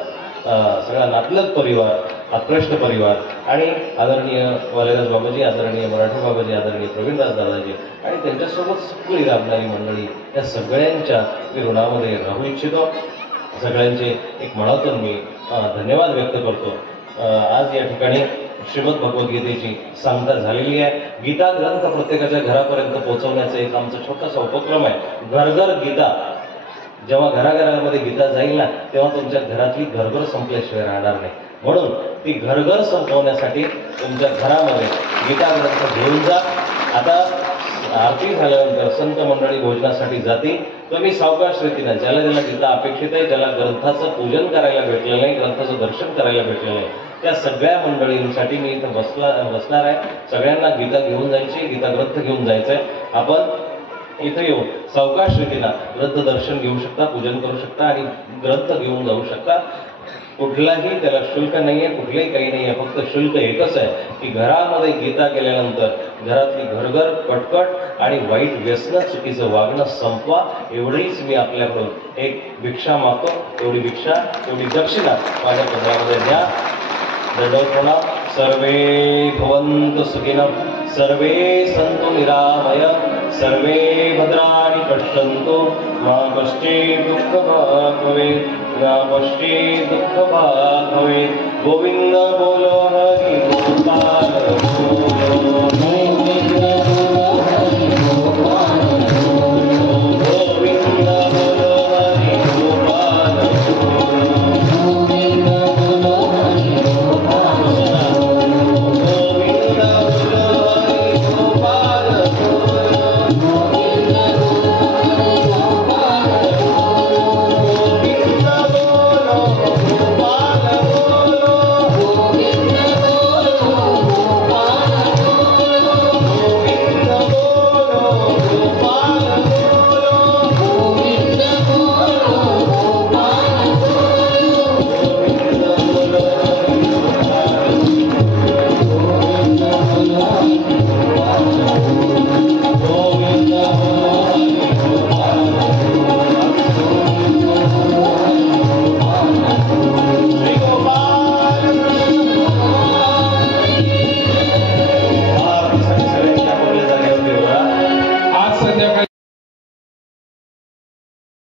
सगळा नातलग परिवार, आत्कृष्ट परिवार आणि आदरणीय वालेदास बाबाजी, आदरणीय मराठी बाबाजी, आदरणीय प्रवीणदास दादाजी आणि त्यांच्यासोबत सगळी राबणारी मंडळी, या सगळ्यांच्या मी ऋणामध्ये राहू इच्छितो. सगळ्यांचे एक मनातून मी धन्यवाद व्यक्त करतो. आज या ठिकाणी श्रीमद भगवद्गीतेची सांगता झालेली आहे. गीता ग्रंथ प्रत्येकाच्या घरापर्यंत पोहोचवण्याचा एक आमचा छोटासा उपक्रम आहे. घर गीता. जेव्हा घराघरामध्ये गीता जाईल ना, तेव्हा तुमच्या घरातली घरघर संपल्याशिवाय राहणार नाही. म्हणून ती घरघर संपवण्यासाठी तुमच्या घरामध्ये गीता ग्रंथ घेऊन जा. आता आरती झाल्यानंतर संत मंडळी भोजनासाठी जातील. तुम्ही सावकाश रीतीनं, ज्याला ज्याला गीता अपेक्षित आहे, ज्याला ग्रंथाचं पूजन करायला भेटलेलं नाही, ग्रंथाचं दर्शन करायला भेटलेलं नाही, त्या सगळ्या मंडळींसाठी मी इथं बसणार आहे. सगळ्यांना गीता घेऊन जायची, गीता ग्रंथ घेऊन जायचं आहे. आपण इथं येऊन सावकाश रीतीनं ग्रंथ दर्शन घेऊ शकता, पूजन करू शकता आणि ग्रंथ घेऊन जाऊ शकता. कुठलाही त्याला शुल्क नाही आहे, कुठलंही काही नाही आहे. फक्त शुल्क एकच आहे की घरामध्ये गीता केल्यानंतर घरातली घरघर कटकट आणि वाईट व्यसन, चुकीचं वागणं संपवा. एवढीच मी आपल्याकडून एक भिक्षा मागतो. एवढी भिक्षा, एवढी दक्षिणा माझ्या पत्रामध्ये द्या. दंडवत. सर्वे भवन्तु सुखिनः, सर्वे सन्तु निरामय, सर्वे भद्राणि पश्यन्तु, मा कश्चित् दुःखभाग् भवेत्, मा कश्चित् दुःखभाग् भवेत्. गोविन्द बोलो हरि गोपाल.